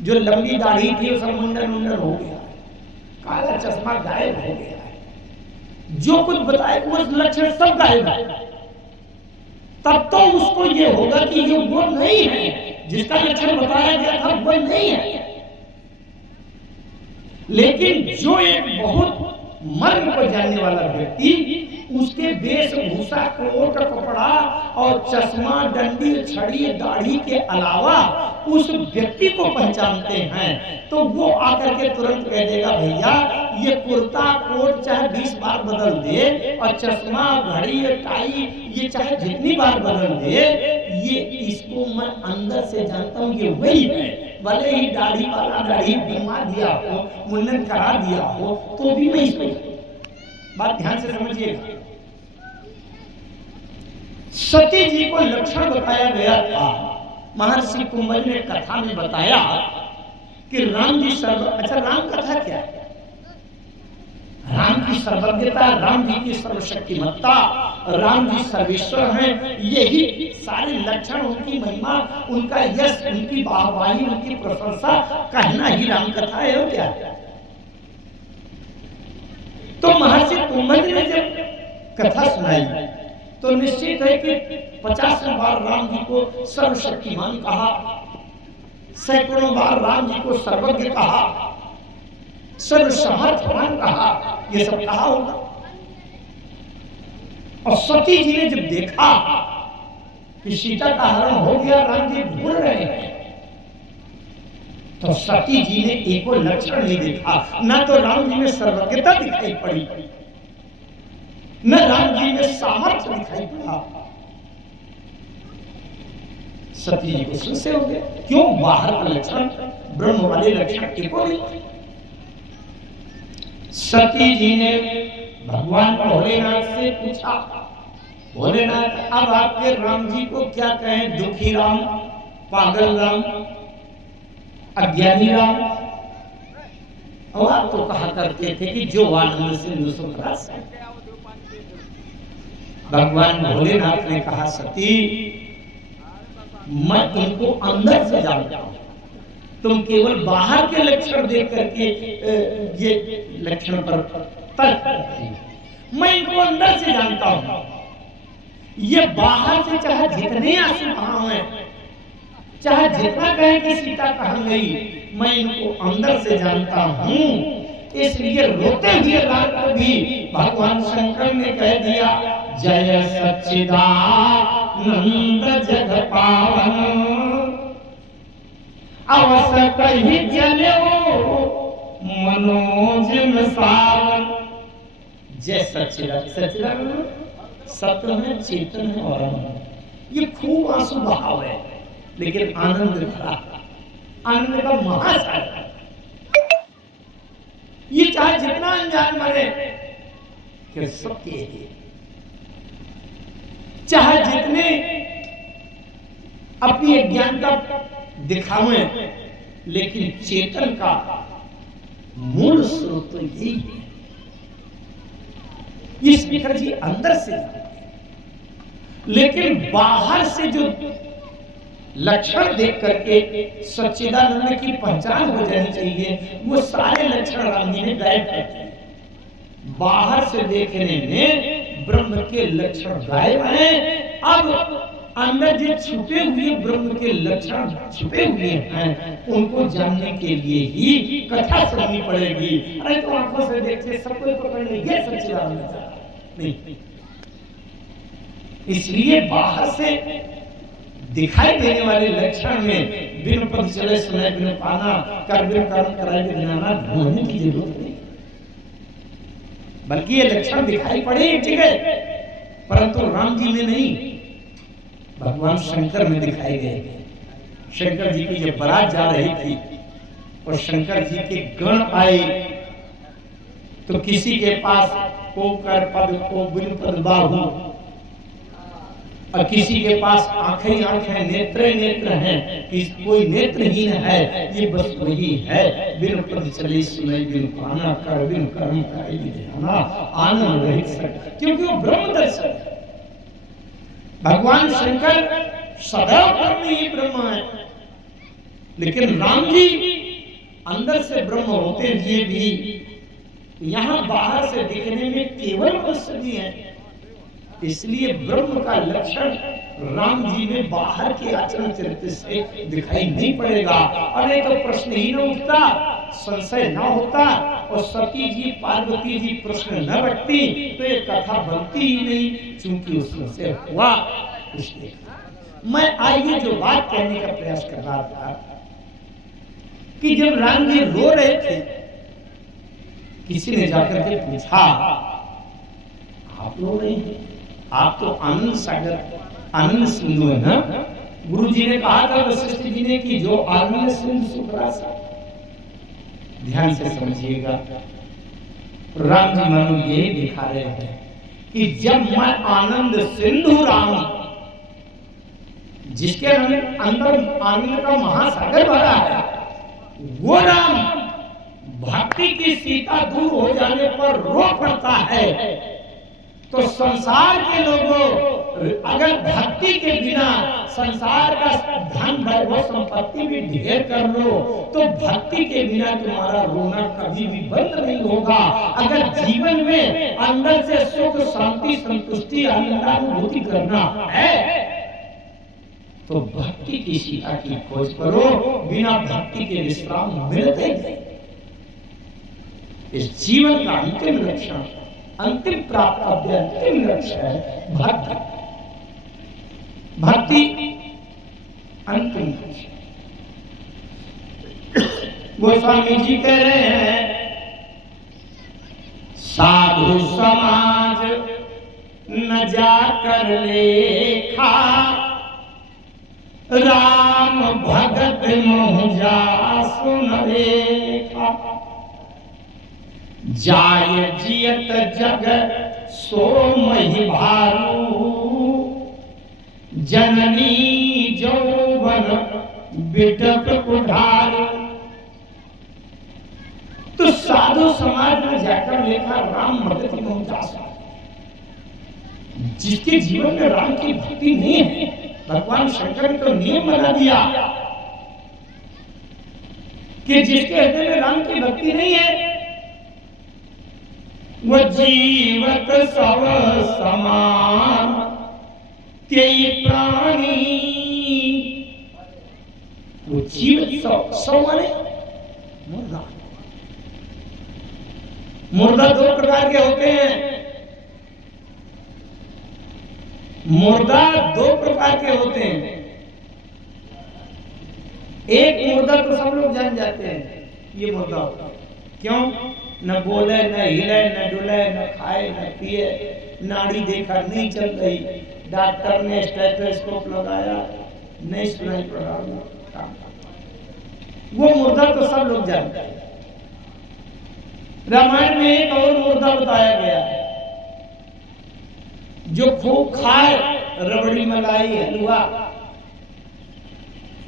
जो लंबी दाढ़ी थी वो सब मुंडन हो गया, काला चश्मा गायब हो गया, जो कुछ बताए वो लक्षण सब गायब है। तब तो उसको ये होगा कि ये वो नहीं है जिसका लक्षण बताया गया था, वो नहीं है। लेकिन जो एक बहुत मर्म को जानने वाला व्यक्ति, उसके वेशभूषा, कोट, कपड़ा और चश्मा, डंडी, छड़ी, दाढ़ी के अलावा उस व्यक्ति को पहचानते हैं, तो वो आकर के तुरंत कह देगा, भैया ये कुर्ता कोट चाहे 20 बार बदल दे और चश्मा, घड़ी, टाई ये चाहे जितनी बार बदल दे, ये इसको मैं अंदर से जानता हूँ, ये वही है। भले ही दाढ़ी वाला दाढ़ी बीमार दिया हो, मुंडन करा दिया हो, तो भी मैं इसको, बात ध्यान से समझिएगा। सती जी को लक्षण बताया गया था। महर्षि कुंभज ने कथा में बताया कि राम जी अच्छा, राम कथा क्या है? राम की सर्वज्ञता, राम जी की सर्वशक्तिमत्ता, राम जी सर्वेश्वर हैं, यही सारे लक्षण, उनकी महिमा, उनका यश, उनकी वाहवाही, उनकी प्रशंसा कहना ही राम कथा है। और क्या? तो महर्षि कुंभज ने जब कथा सुनाई तो निश्चित है कि 50 बार राम जी को सर्वशक्तिमान कहा, सैकड़ों बार राम जी को सर्वज्ञ कहा, सर्वसमर्थवान कहा, ये सब कहा होगा। और सती जी ने जब देखा कि सीता का हरण हो गया, राम जी भूल रहे हैं, तो सती जी ने एको लक्षण नहीं देखा। ना तो राम जी में सर्वज्ञता दिखाई पड़ी, न राम जी में सामर्थ्य दिखाई पड़ा। सती जी को संशय हो गया, क्यों? बाहर का लक्षण, ब्रह्म वाले लक्षण एको नहीं। सती जी ने भगवान भोलेनाथ से पूछा, भोलेनाथ अब आपके राम जी को क्या कहें? दुखी राम, पागल राम, अज्ञानी राम? और आप तो कहा करते थे कि जो आनंद सिंधु सुख रस। भगवान भोलेनाथ ने कहा, सती मैं तुमको अंदर से जानता हूं, तुम केवल बाहर के लक्षण देख करके ये लक्षण पर तर्क करती हो, मैं इनको अंदर से जानता हूं। ये बाहर से चाहे जितने आंसू बहावे, चाहे जितना कहे कि सीता कहां गई, मैं इनको अंदर से जानता हूं। इसलिए रोते हुए राम को भी भगवान शंकर ने कह दिया, जय सच्चिदानंद जग पावन, अवस कही चलो मनोज में सावन। जय सच्चिदानंद, सच्चिदानंद सत्य में, चेतन है और ये खूब आंसू बहाव है, लेकिन आनंद भरा, आनंद का महासागर। ये चाहे जितना अनजान बने कि सत्य है, चाहे जितने अपनी अज्ञानता दिखावे, लेकिन चेतन का मूल स्रोत तो यही है। ये शंकर जी अंदर से, लेकिन बाहर से जो लक्षण देख करके सच्चिदानंद की पहचान हो जानी चाहिए, वो सारे लक्षण राम जी ने गायब कर दिए। बाहर से देखने में ब्रह्म के लक्षण गायब हैं। अब अंदर जो छुपे हुए ब्रह्म के लक्षण छुपे हुए हैं, उनको जानने के लिए ही कथा सुननी पड़ेगी। अरे तो आंखों से देखते सबको पकड़ लेंगे, सच्चिदानंद नहीं। इसलिए बाहर से दिखाई देने वाले लक्षण में बिन पद चले सुने बिन पाना कर बिन कर्म कराए बिन जाना ढूंढने की जरूरत नहीं, बल्कि ये लक्षण दिखाई पड़े एक जगह, परंतु राम जी में नहीं, भगवान शंकर में दिखाई गए। शंकर जी की जब बारात जा रही थी और शंकर जी के गण आए तो किसी के पास को कर पद को बिन पद बाहु और किसी के पास आंखें आंखें नेत्र नेत्र हैं, कोई नेत्रहीन है, ये बस वही है। बिन पद चले सुने बिन पाना कर बिन कर्म कराए बिन जाना आनंद रहित सक, क्योंकि वो ब्रह्म दर्शन है। भगवान शंकर सदैव ब्रह्म ही ब्रह्म है, लेकिन राम जी अंदर से ब्रह्म होते हुए भी यहाँ बाहर से दिखने में केवल मनुष्य भी है। इसलिए ब्रह्म का लक्षण राम जी में बाहर के आचरण चरित्र से दिखाई नहीं पड़ेगा। अरे तो प्रश्न ही न उठता, संशय न होता और सती जी पार्वती जी प्रश्न न रखती तो ये कथा बनती ही नहीं, क्योंकि उसमें से हुआ। इसलिए मैं आइए जो बात कहने का प्रयास कर रहा था कि जब राम जी रो रहे थे, किसी ने जाकर के पूछा आप रो रहे हैं, आप तो आनंद सागर आनंद सिंधु है ना। गुरु जी ने कहा था वशिष्ठ जी ने कि जो आनंद सिंधु सुखरासा। ध्यान से समझिएगा, राम जी मानो ये दिखा रहे हैं कि जब मैं आनंद सिंधु राम, जिसके अंदर आनंद का महासागर भरा है, वो राम भक्ति की सीता दूर हो जाने पर रो पड़ता है। तो संसार के लोगों अगर भक्ति के बिना संसार का धन वैभव संपत्ति भी ढेर कर लो तो भक्ति के बिना तुम्हारा रोना कभी भी बंद नहीं होगा। अगर जीवन में अंदर से सुख शांति संतुष्टि आनंदानुभूति करना है तो भक्ति की सीता की खोज करो, बिना भक्ति के विश्राम मिलते नहीं। इस जीवन का अंतिम लक्षण, अंतिम प्राप्त अंतिम लक्ष्य है भक्ति। भक्ति अंतिम लक्ष्य। गोस्वामी जी कह रहे हैं साधु समाज न जाकर लेखा, राम भगत मोहजा सुन रेखा, जाय जियत जग सो मही भारू, जननी जौवन बिटप कुठारू। तो साधु समाज में जाकर लेखा राम भगत मोहजा सुन। जिसके जीवन में राम की भक्ति नहीं है, भगवान शंकर ने तो नियम बना दिया कि जिसके हृदय में राम की भक्ति नहीं है वो जीवत सव समान तेई प्राणी। वो जीवित सव माने मुर्दा। मुर्दा दो प्रकार के होते हैं। मुर्दा दो प्रकार के होते हैं। एक मुर्दा तो सब लोग जान जाते हैं, ये मुर्दा होता है। क्यों? न बोले, न हिले, न डुले, न खाए, न पिए, नाड़ी देखा नहीं चल रही, डॉक्टर ने स्टेथोस्कोप लगाया नहीं सुनाई पड़ा, वो मुर्दा तो सब लोग जानते हैं। रामायण में एक और मुर्दा बताया गया है जो खूब खाए रबड़ी मलाई हलवा,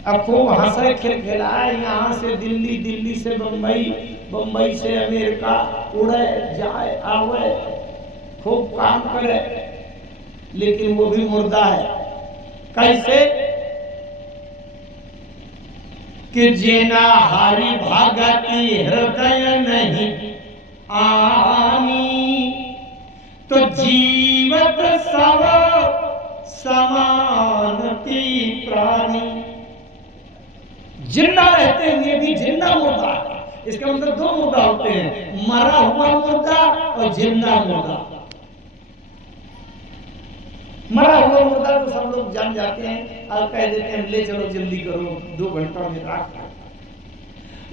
अब खूब हंसे खिलखिलाए, यहाँ से दिल्ली, दिल्ली से बम्बई, बम्बई से अमेरिका, उड़े जाए आवे, खूब काम करे, लेकिन वो भी मुर्दा है। कैसे? कि जेना हारी भागती हृदय नहीं आनी, तो जीवत सब समानती प्राणी। जिंदा रहते हुए भी जिंदा मुर्दा है। इसका मतलब दो मुर्दा होते हैं, मरा हुआ मुर्दा और जिंदा मुर्दा। मरा हुआ मुर्दा तो सब लोग जान जाते हैं और कह देते हैं ले चलो जल्दी करो 2 घंटा में राख।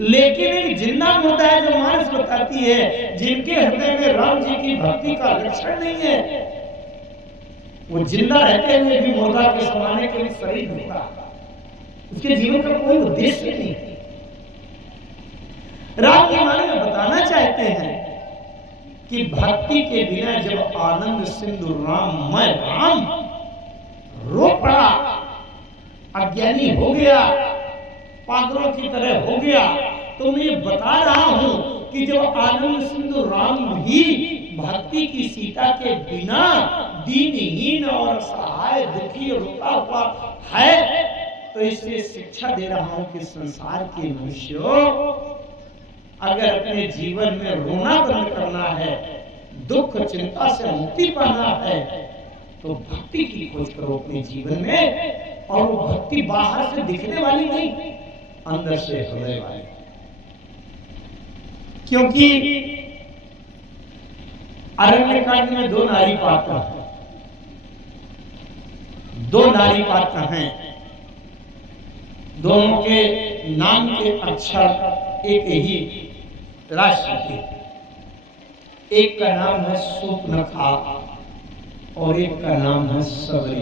लेकिन एक जिंदा मुर्दा है जो मानस बताती है, जिनके हृदय में राम जी की भक्ति का लक्षण नहीं है, वो जिंदा रहते हुए भी मुर्दा के समाने के लिए शरीर होता, उसके जीवन का कोई उद्देश्य नहीं है। राम के माने में बताना चाहते हैं कि भक्ति के बिना जब आनंद सिंधु राम मैं राम रो पड़ा, अज्ञानी हो गया, पागलों की तरह हो गया, तो मैं ये बता रहा हूं कि जब आनंद सिंधु राम भी भक्ति की सीता के बिना दीनहीन और असहाय दुखी रोता हुआ है, तो इससे शिक्षा दे रहा हूं कि संसार के मनुष्यों अगर अपने जीवन में रोना बंद करना है, दुख चिंता से मुक्ति पाना है, तो भक्ति की खोज करो अपने जीवन में। और वो भक्ति बाहर से दिखने वाली नहीं, अंदर से हृदय वाली। क्योंकि अरण्यकांड में 2 नारी पात्र हैं, 2 नारी पात्र हैं, दोनों के नाम के अक्षर एक ही राशि के, एक का नाम है सूपनखा और एक का नाम है सबरी।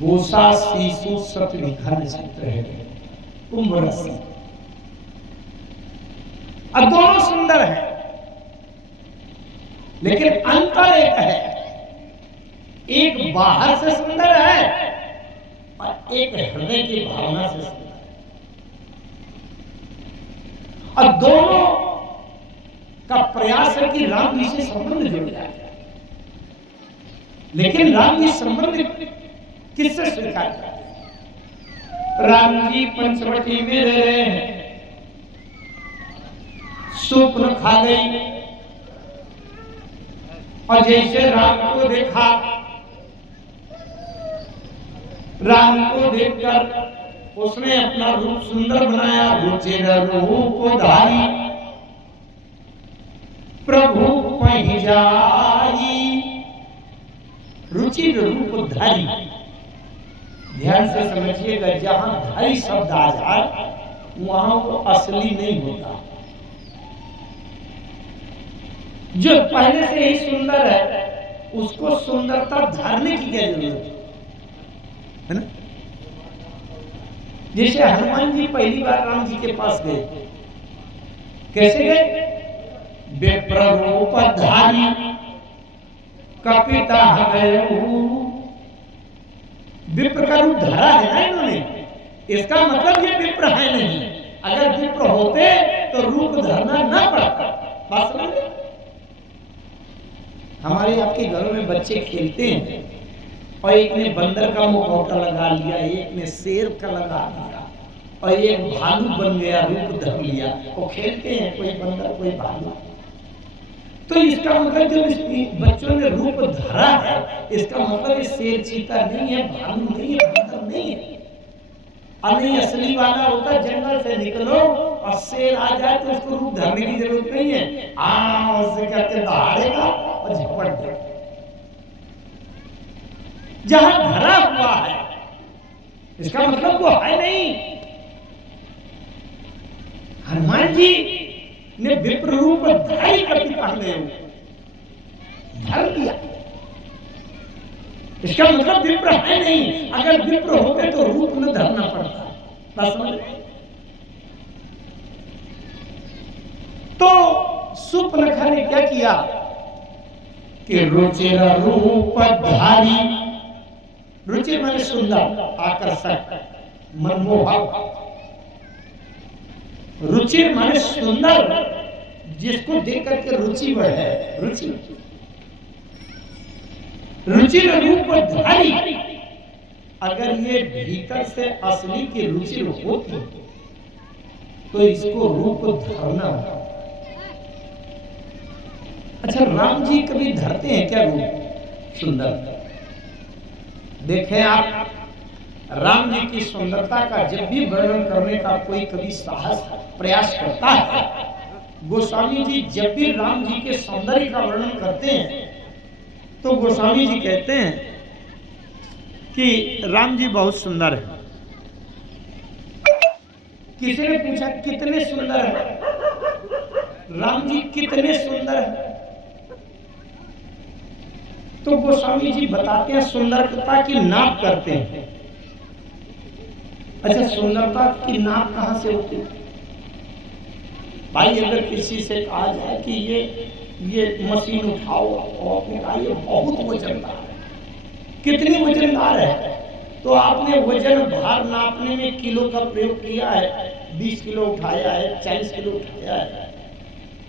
गोसा शीशु सतविघन चित्र है कुंभ रसी। अब दोनों सुंदर हैं, लेकिन अंतर एक है, एक बाहर से सुंदर है और एक हृदय की भावना से सुंदर है। और दोनों का प्रयास है कि राम जी से संबंध जुड़ जाए, लेकिन राम जी संबंध किससे स्वीकार करते हैं? राम जी पंचवटी में रह रहे हैं, सूपन खा गई और जैसे राम को देखा, राम को देखकर उसने अपना रूप सुंदर बनाया, रुचिर रूप धारी प्रभु पहि जाई। रुचिर रूप धारी, ध्यान से समझिएगा, जहां धारी शब्द आ जाए वहां वो असली नहीं होता। जो पहले से ही सुंदर है उसको सुंदरता धारने की क्या जरूरत है ना? जैसे हनुमान जी पहली बार राम जी के पास गए, कैसे गए? विप्र रूप धारी कपिता गयो। विप्र का रूप धरा है ना इन्होंने, इसका मतलब ये विप्र है नहीं। अगर विप्र होते तो रूप धरना ना पड़ता। बात समझ रहे? हमारे आपके घरों में बच्चे खेलते हैं और एक ने बंदर का मुखौटा लगा लिया, एक ने शेर का लगा लिया और एक भालू बन गया, रूप धर लिया। वो खेलते हैं, कोई बंदर कोई भालू। तो इसका मतलब जब बच्चों ने रूप धरा है, इसका मतलब ये शेर चीता नहीं है, भालू नहीं है, बंदर नहीं है। और नहीं असली वाला होता, जंगल से निकलो और शेर आ जाए तो उसको रूप धरने की जरूरत नहीं है, उससे कहते दहाड़ेगा और झपट देगा। जहां धरा हुआ है इसका मतलब वो है नहीं। हनुमान जी ने विप्र रूप धारी करके पहले धर लिया, इसका मतलब विप्र है नहीं। अगर विप्र होते तो रूप न धरना पड़ता। बस समझ रहे? तो सूर्पनखा ने क्या किया कि रुचिर रूप धारी, रुचिर माने सुंदर, आकर्षक, मनमोहक। रुचिर माने सुंदर, जिसको देख करके रुचि वह है, रुचि। रुचिर रूप धारी, अगर ये भीतर से असली की रुचि होती तो इसको रूप धरना। अच्छा, राम जी कभी धरते हैं क्या रूप सुंदर? देखें आप, राम जी की सुंदरता का जब भी वर्णन करने का कोई कभी साहस प्रयास करता है गोस्वामी जी जब भी राम जी के सौंदर्य का वर्णन करते हैं तो गोस्वामी जी कहते हैं कि राम जी बहुत सुंदर है। किसी ने पूछा कितने सुंदर है, राम जी कितने सुंदर है? तो गोस्वामी जी बताते हैं सुंदरता की नाप करते हैं। अच्छा, सुंदरता की नाप कहां से होती है? भाई अगर किसी से कहा जाए कि ये मशीन उठाओ और आपने कहा ये बहुत वजनदार है, कितनी वजनदार है? तो आपने वजन भार नापने में किलो का प्रयोग किया है, 20 किलो उठाया है, 40 किलो उठाया है,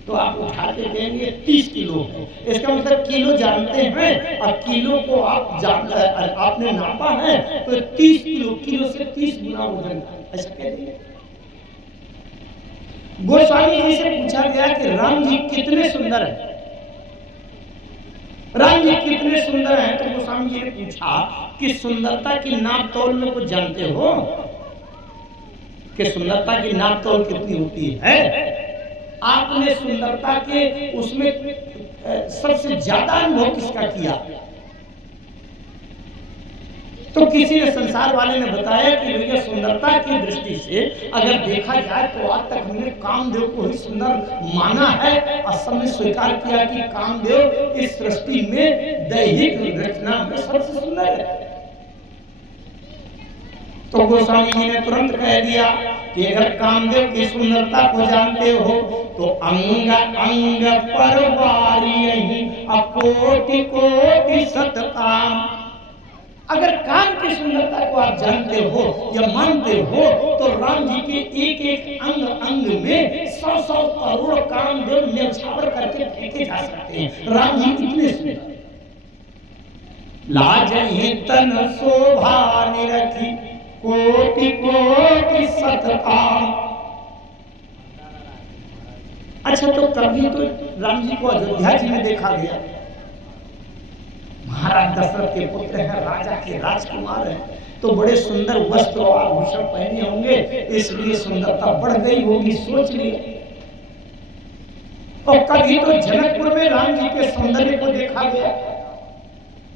तो आप उठा के देंगे 30 किलो है। इसका मतलब किलो जानते हैं और किलो को आपने नापा है तो 30 किलो से 30 गुना वजन, ऐसा कह देंगे। गोस्वामी जी से पूछा गया कि राम जी कितने सुंदर है, राम जी कितने सुंदर हैं? तो गोस्वामी जी ने पूछा कि सुंदरता की नाप तोल में कुछ जानते हो कि सुंदरता की नाप तोल कितनी होती है? आपने सुंदरता के उसमें सबसे ज्यादा अनुभव किसका किया? तो किसी ने संसार वाले ने बताया कि भैया सुंदरता की दृष्टि से अगर देखा जाए तो आज तक हमने कामदेव को ही सुंदर माना है और सबने स्वीकार किया कि कामदेव इस सृष्टि में दैहिक रचना में सबसे सुंदर है। तो गोस्वामी जी ने तुरंत कह दिया कि अगर कामदेव की सुंदरता को जानते हो तो अंग अंग पर वारी अकोटि कोटि सतकाम। अगर काम की सुंदरता को आप जानते हो या मानते हो तो राम जी के एक एक अंग अंग में 100 करोड़ कामदेव न्यौछावर करके फेंके जा सकते हैं। राम जी इतने सुंदर। लाजहि तन शोभा निरखी कोटि कोटि सतकाम। अच्छा, तो कभी तो राम जी को अयोध्या जी में देखा गया। महाराज दशरथ के पुत्र हैं, राजा के राजकुमार हैं, तो बड़े सुंदर वस्त्र और आभूषण पहने होंगे, इसलिए सुंदरता बढ़ गई होगी, सोच लिया। और कभी तो जनकपुर में राम जी के सौंदर्य को देखा गया।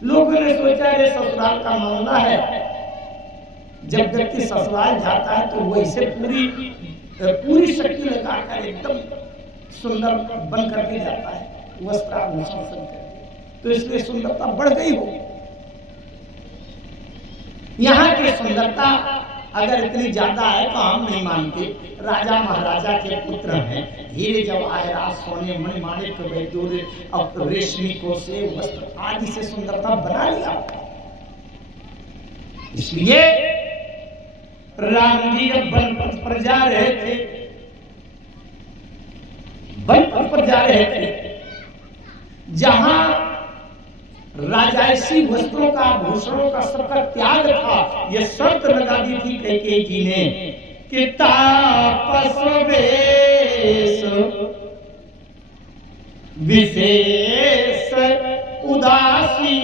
लोगों ने सोचा ये ससुराल का मामला है। जब व्यक्ति ससुराल जाता है तो वैसे पूरी शक्ति लगाकर एकदम सुंदर बन करके जाता है, वस्त्र आभूषण सब, तो इसलिए सुंदरता बढ़ गई हो। यहाँ की सुंदरता अगर इतनी ज्यादा है तो हम नहीं मानते। राजा महाराजा के पुत्र हैं, हीरे जवाहरात सोने मणिमाणिक वैदूर्य और रेशमी कोसे वस्त्र आदि से सुंदरता बना लिया। इसलिए राम जी जब बनपथ पर जा रहे थे, बनपथ पर जा रहे थे जहां राजायसी वस्त्रों का आभूषणों का सबका त्याग था, यह शर्त लगा दी थी कैकेयी जी ने कि तापस वेश विशेष उदासी।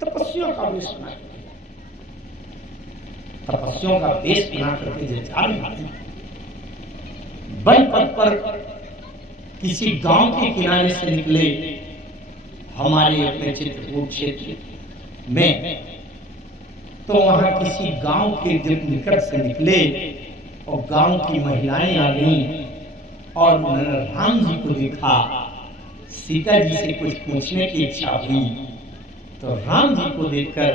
तपस्वियों का वेश बना करके, तपस्वियों का वेश बना करके जो जा रहे हैं, वन पथ पर किसी गांव के किनारे से निकले। हमारे अपने चित्रकूट क्षेत्र में तो वहां किसी गांव के जब निकट से निकले और गांव की महिलाएं आ गईं और उन्होंने राम जी को देखा। सीता जी से कुछ पूछने की इच्छा हुई तो राम जी को देखकर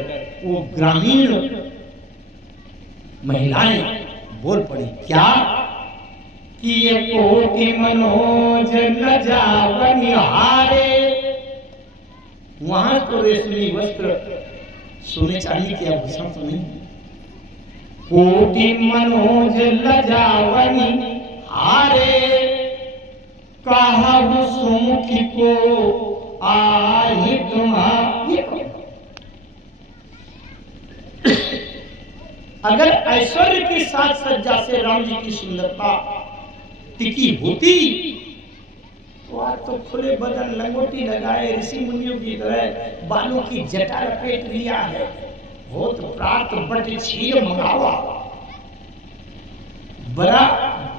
वो ग्रामीण महिलाएं बोल पड़ी, क्या कि ये कोटि मनोज न जावनि हारे। वहां तो रेशमी वस्त्र सोने चांदी के आभूषण तो नहीं। कोटि मनोज लजावनि हारे कहु सुमुखी को आहि तुम्हारी। अगर ऐश्वर्य की साज सज्जा से राम जी की सुंदरता टिकी होती तो आज तो खुले बदन लंगोटी लगाए ऋषि मुनियों की तरह बालों की जटा लपेट लिया है, बहुत प्रात बट क्षीर मंगावा, बड़ा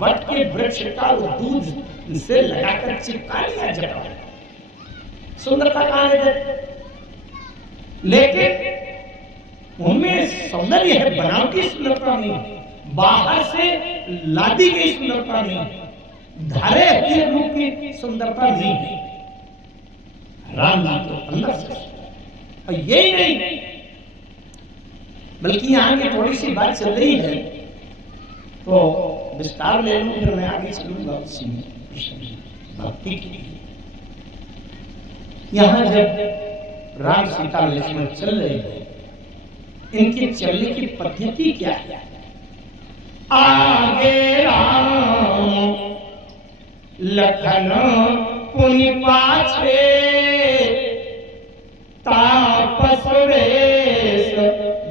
वट के वृक्ष का दूध से लगाकर चिपका लिया जटा, सुंदरता कहां है? लेकिन उनमें सौंदर्य है, बनावटी सुंदरता नहीं, बाहर से लादी गई सुंदरता नहीं, धारे हुए रूप की सुंदरता नहीं है। राम जी तो अंदर से, और यही नहीं बल्कि यहाँ की थोड़ी सी बात चल रही है तो विस्तार ले लूं, फिर मैं आगे चलूंगा उसी में भक्ति की। यहाँ जब राम सीता लक्ष्मण चल रहे हैं, इनके चलने की पद्धति क्या है? आगे राम लखन पुनि पाछे, तापस सुरेश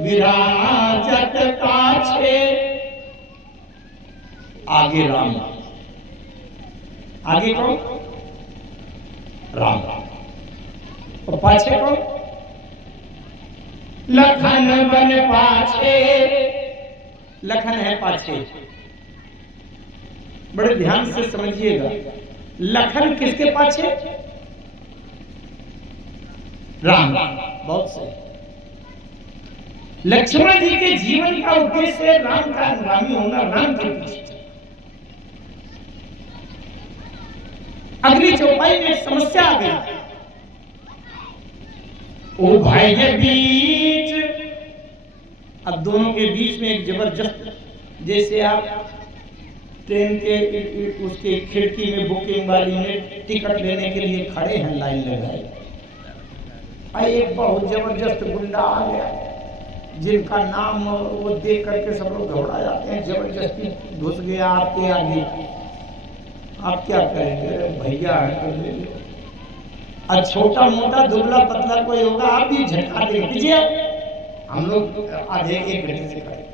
विराजत काछे। आगे राम, आगे कौन? राम, और पाछे कौन? लखन बन पाछे। लखन है पाछे, बड़े ध्यान से समझिएगा। लखन किसके पाछे? राम। बहुत सही। लक्ष्मण जी के जीवन का उद्देश्य राम का अनुगामी होना, राम के पीछे। अगली चौपाई में एक समस्या आ गई। ओ भाई के बीच, अब दोनों के बीच में एक जबरदस्त, जैसे आप ट्रेन के उसके खिड़की में बुकिंग वाली में टिकट लेने के लिए खड़े हैं, लाइन लगाए, एक बहुत जबरदस्त गुंडा आ गया जिनका नाम वो देख करके सब लोग घबरा जाते हैं, जबरदस्ती घुस गया आपके आगे। आप क्या करेंगे? भैया है, और छोटा मोटा दुबला पतला कोई होगा, आप भी झटका देंगे, हम लोग आधे एक घंटे से खड़े।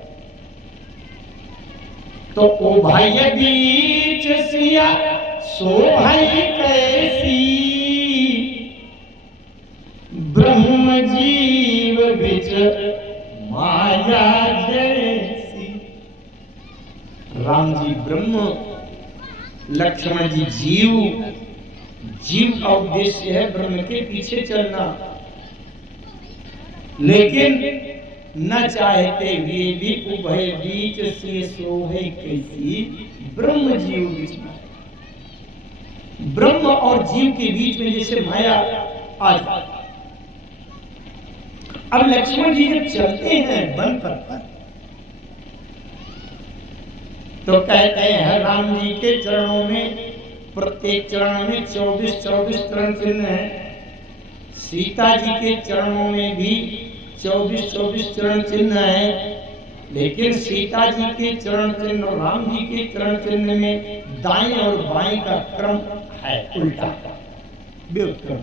तो ओ भाई बीच सिया सो भाई कैसी, ब्रह्म जीव बिच माया जैसी। राम जी ब्रह्म, लक्ष्मण जी जीव। जीव का उद्देश्य है ब्रह्म के पीछे चलना, लेकिन न चाहते हुए भी उभय बीच से सोहे कैसी, ब्रह्म जीव बीच में। ब्रह्म और जीव के बीच में जैसे माया आ जाती। अब लक्ष्मण जी जब चलते हैं वन पर तो कहते हैं राम जी के चरणों में, प्रत्येक चरण में 24-24 चरण चिन्ह है। सीता जी के चरणों में भी 24-24 चरण चिन्ह है, लेकिन सीता जी के चरण चिन्ह और राम जी के चरण चिन्ह में दाएं और बाएं का क्रम है उल्टा, बेउत्क्रम।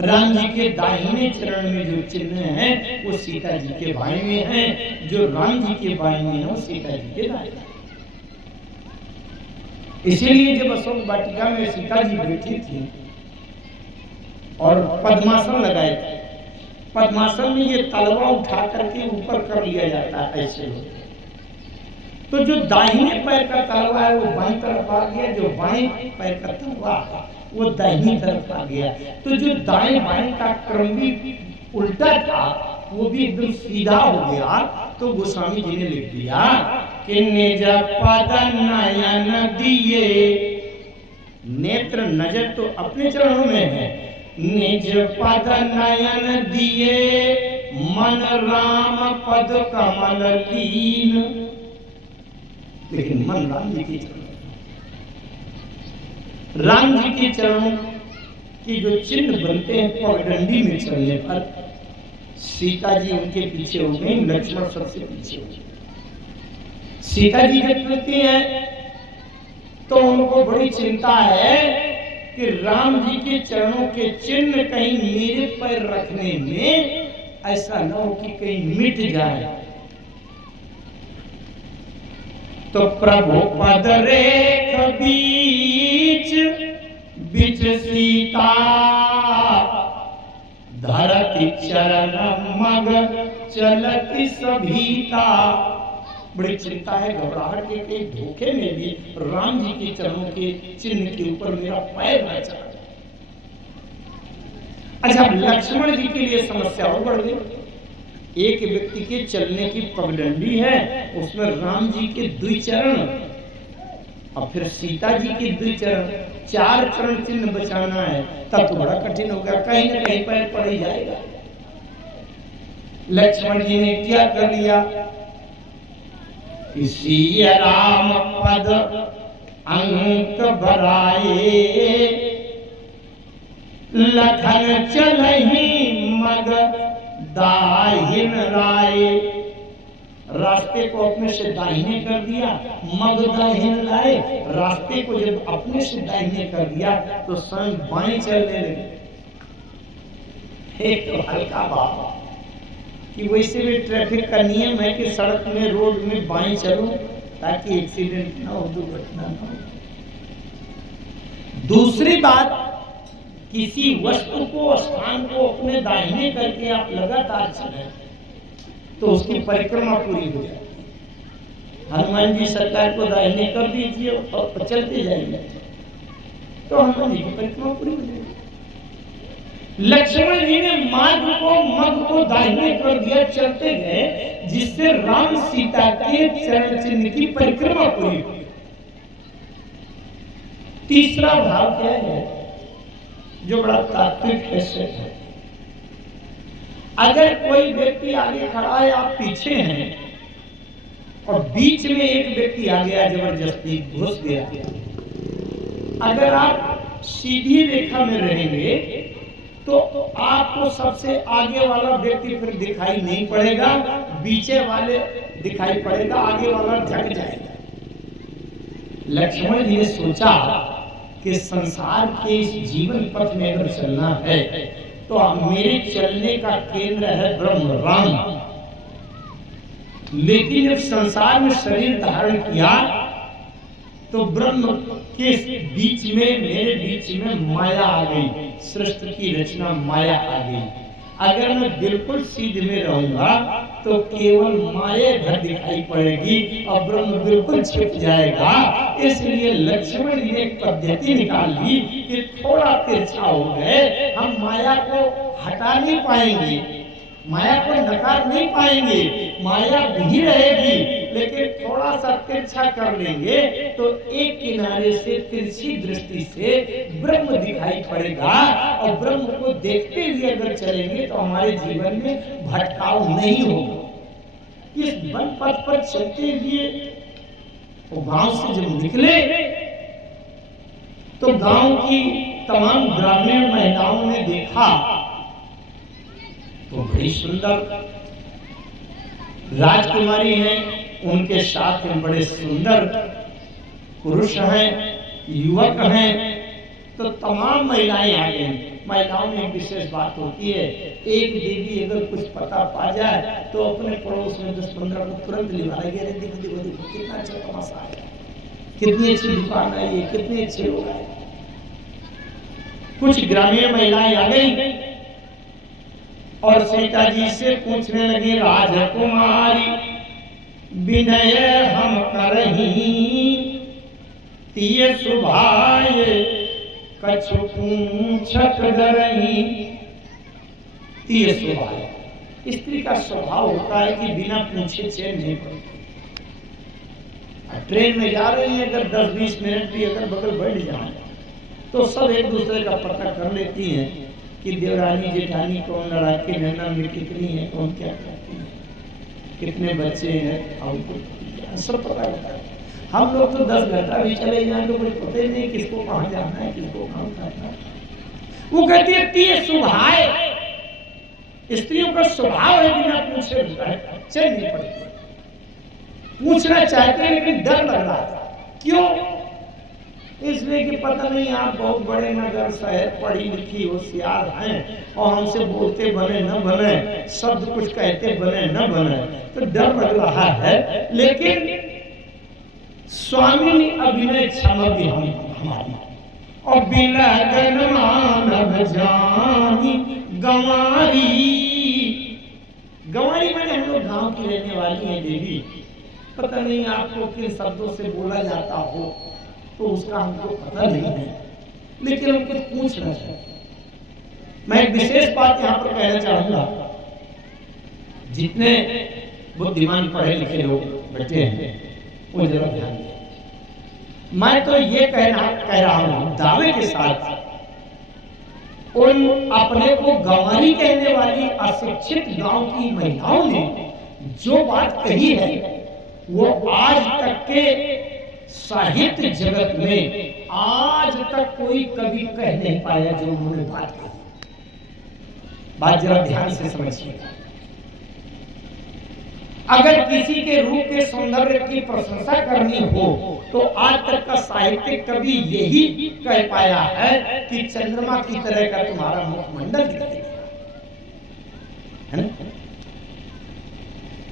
राम जी के दाहिने चरण में जो चिन्ह है वो सीता जी के बाएं में है, जो राम जी के बाएं में है वो सीता जी के दाएं है। इसीलिए जब अशोक वाटिका में सीता जी बैठी थी और पद्मासन लगाए थे, पद्मासन में ये तलवा उठा करके ऊपर कर लिया जाता है ऐसे, तो जो दाहिने पैर का तलवा है वो बाईं तरफ आ गया, जो बाएं पैर का तलवा है वो दाहिनी तरफ आ गया। तो जो दाएं बाएं का क्रम भी उल्टा था वो भी एकदम सीधा हो गया। तो गोस्वामी जी ने लिख दिया कि निज पद नयन दिए, नेत्र नजर तो अपने चरणों में है, निज पद नयन दिए, मन राम पद कमल लीन। लेकिन मन राम जी के चरणों, राम जी के चरणों की जो चिन्ह बनते हैं पगडंडी में चलने पर, सीता जी उनके पीछे हो गई, लक्ष्मण सबसे पीछे हो गए। सीता जी जब चलती हैं तो उनको बड़ी चिंता है कि राम जी के चरणों के चिन्ह कहीं मेरे पैर रखने में ऐसा न हो कि कहीं मिट जाए। तो प्रभु पद रेख बीच बिच सीता, धरती चरण मग चलती सभीता। बड़ी चिंता है, घबराहट के कहीं धोखे में भी राम जी के चरणों के चिन्ह के ऊपर मेरा पैर न चला जाए। अच्छा, लक्ष्मण जी के लिए समस्या और बढ़ गई। एक व्यक्ति के चलने की पगडंडी है, उसमें राम जी के 2 चरण और फिर सीता जी के 2 चरण, 4 चरण चिन्ह बचाना है, तब तो बड़ा कठिन होगा, कहीं ना कहीं पैर पड़ ही जाएगा। लक्ष्मण जी ने क्या कर लिया, किसी राम पद अंक भराए, लखन चलहि मग दाहिन लाए। रास्ते को अपने से दाहिने कर दिया, मग दाहिन लाए। रास्ते को जब अपने से दाहिने कर दिया तो स्वयं बाएं चलने लगे। एक तो हल्का भाव कि वैसे भी ट्रैफिक का नियम है कि सड़क में, रोड में बाएं चलो ताकि एक्सीडेंट ना हो, दुर्घटना ना हो। दूसरी बात, किसी वस्तु को, स्थान को अपने दाहिने करके आप लगातार चलें तो उसकी परिक्रमा पूरी हो जाती है। हनुमान जी सरकार को दाहिने कर दीजिए और चलते जाइए तो हनुमान जी की परिक्रमा पूरी हो जाएगी। लक्ष्मण जी ने मार्ग को, मग को दाहिने कर दिया, चलते गए, जिससे राम सीता के चरण चिन्ह की परिक्रमा पूरी हुई। तीसरा भाव क्या है जो बड़ा तात्विक हैसियत है। अगर कोई व्यक्ति आगे खड़ा है, आप पीछे हैं और बीच में एक व्यक्ति आ गया, जबरदस्ती घुस गया, अगर आप सीधी रेखा में रहेंगे तो आपको सबसे आगे वाला व्यक्ति फिर दिखाई नहीं पड़ेगा, बीचे वाले दिखाई पड़ेगा, आगे वाला झक जाएगा। लक्ष्मण जी ने सोचा कि संसार के इस जीवन पथ में अगर चलना है तो मेरे चलने का केंद्र है ब्रह्म राम। लेकिन जब संसार में शरीर धारण किया तो ब्रह्म के बीच में, मेरे बीच में माया आ गई, सृष्टि की रचना माया आ गई। अगर मैं बिल्कुल सीधे में रहूंगा तो केवल माया भर दिखाई पड़ेगी और ब्रह्म बिल्कुल छिप जाएगा। इसलिए लक्ष्मण जी ने एक पद्धति निकाल ली कि थोड़ा तिरछा हो गए, हम माया को हटा नहीं पाएंगे, माया को नकार नहीं पाएंगे, माया भी रहेगी, लेकिन थोड़ा सा तिरछा कर लेंगे तो एक किनारे से तिरछी दृष्टि से ब्रह्म दिखाई पड़ेगा और ब्रह्म को देखते हुए अगर चलेंगे तो हमारे जीवन में भटकाव नहीं होगा। इस वन पथ पर चलते हुए तो गांव से जब निकले तो गांव की तमाम ग्रामीण महिलाओं ने देखा तो बड़ी सुंदर राजकुमारी हैं, उनके साथ में बड़े सुंदर पुरुष हैं, युवक हैं, तो तमाम महिलाएं आ गई। महिलाओं में एक विशेष बात होती है, एक देवी अगर कुछ पता पा जाए तो अपने पड़ोस में 10-15 को तुरंत लिवा लेगी, अरे देखो देखो देखो कितना अच्छा तमाशा है, कितनी अच्छी दुकान आई है, कितने अच्छे लोग आए। कुछ ग्रामीण महिलाएं आ गई और सीता जी से पूछने लगी, राजकुमारी विनय हम करही, तिय सुभाए कछु पूछत डरही। तिय सुभाए, स्त्री का स्वभाव होता है कि बिना पूछे चैन नहीं पड़ती। ट्रेन में जा रही है, अगर 10-20 मिनट भी अगर बगल बैठ जाए तो सब एक दूसरे का पता कर लेती हैं कि देवरानी जेठानी कौन, लड़ाके नैना में कितनी है, कौन क्या करती है, कितने बच्चे हैं, और सब पता होता है। हम लोग तो 10 घंटा भी चले जाए तो कुछ पता ही नहीं किसको कहाँ जाना है, किसको कहाँ करना है। वो कहती है तिय सुभाए, स्त्रियों का स्वभाव है बिना पूछे चल नहीं पड़ती, पूछना चाहते हैं लेकिन डर लग रहा है। क्यों? इसलिए कि पता नहीं आप बहुत बड़े नगर शहर पढ़ी लिखी होशियार हैं और हमसे बोलते बने न बने, शब्द कुछ कहते बने न बने, तो डर लग रहा है। लेकिन स्वामी अभिनय क्षमा भी हमारी और बिना मानव जानी गंवारी। गंवारी मैंने हम लोग गांव की रहने वाली है देवी, पता नहीं आपको किन शब्दों से बोला जाता हो, तो उसका हमको पता नहीं है, लेकिन हम कुछ पूछ रहे हैं। मैं एक विशेष बात यहाँ पर कहना चाहूंगा, जितने बुद्धिमान पढ़े लिखे लोग बैठे हैं वो जरा ध्यान दें। मैं तो ये कह रहा हूँ दावे के साथ, उन अपने को गंवारी कहने वाली अशिक्षित गांव की महिलाओं ने जो बात कही है वो आज तक के साहित्य जगत में आज तक कोई कभी कह नहीं पाया जो उन्होंने बात कही। बात जरा ध्यान से समझिएगा। अगर किसी के रूप के सौंदर्य की प्रशंसा करनी हो तो आज तक का साहित्य कभी यही कह पाया है कि चंद्रमा की तरह का तुम्हारा मुखमंडल दिखाई है ना,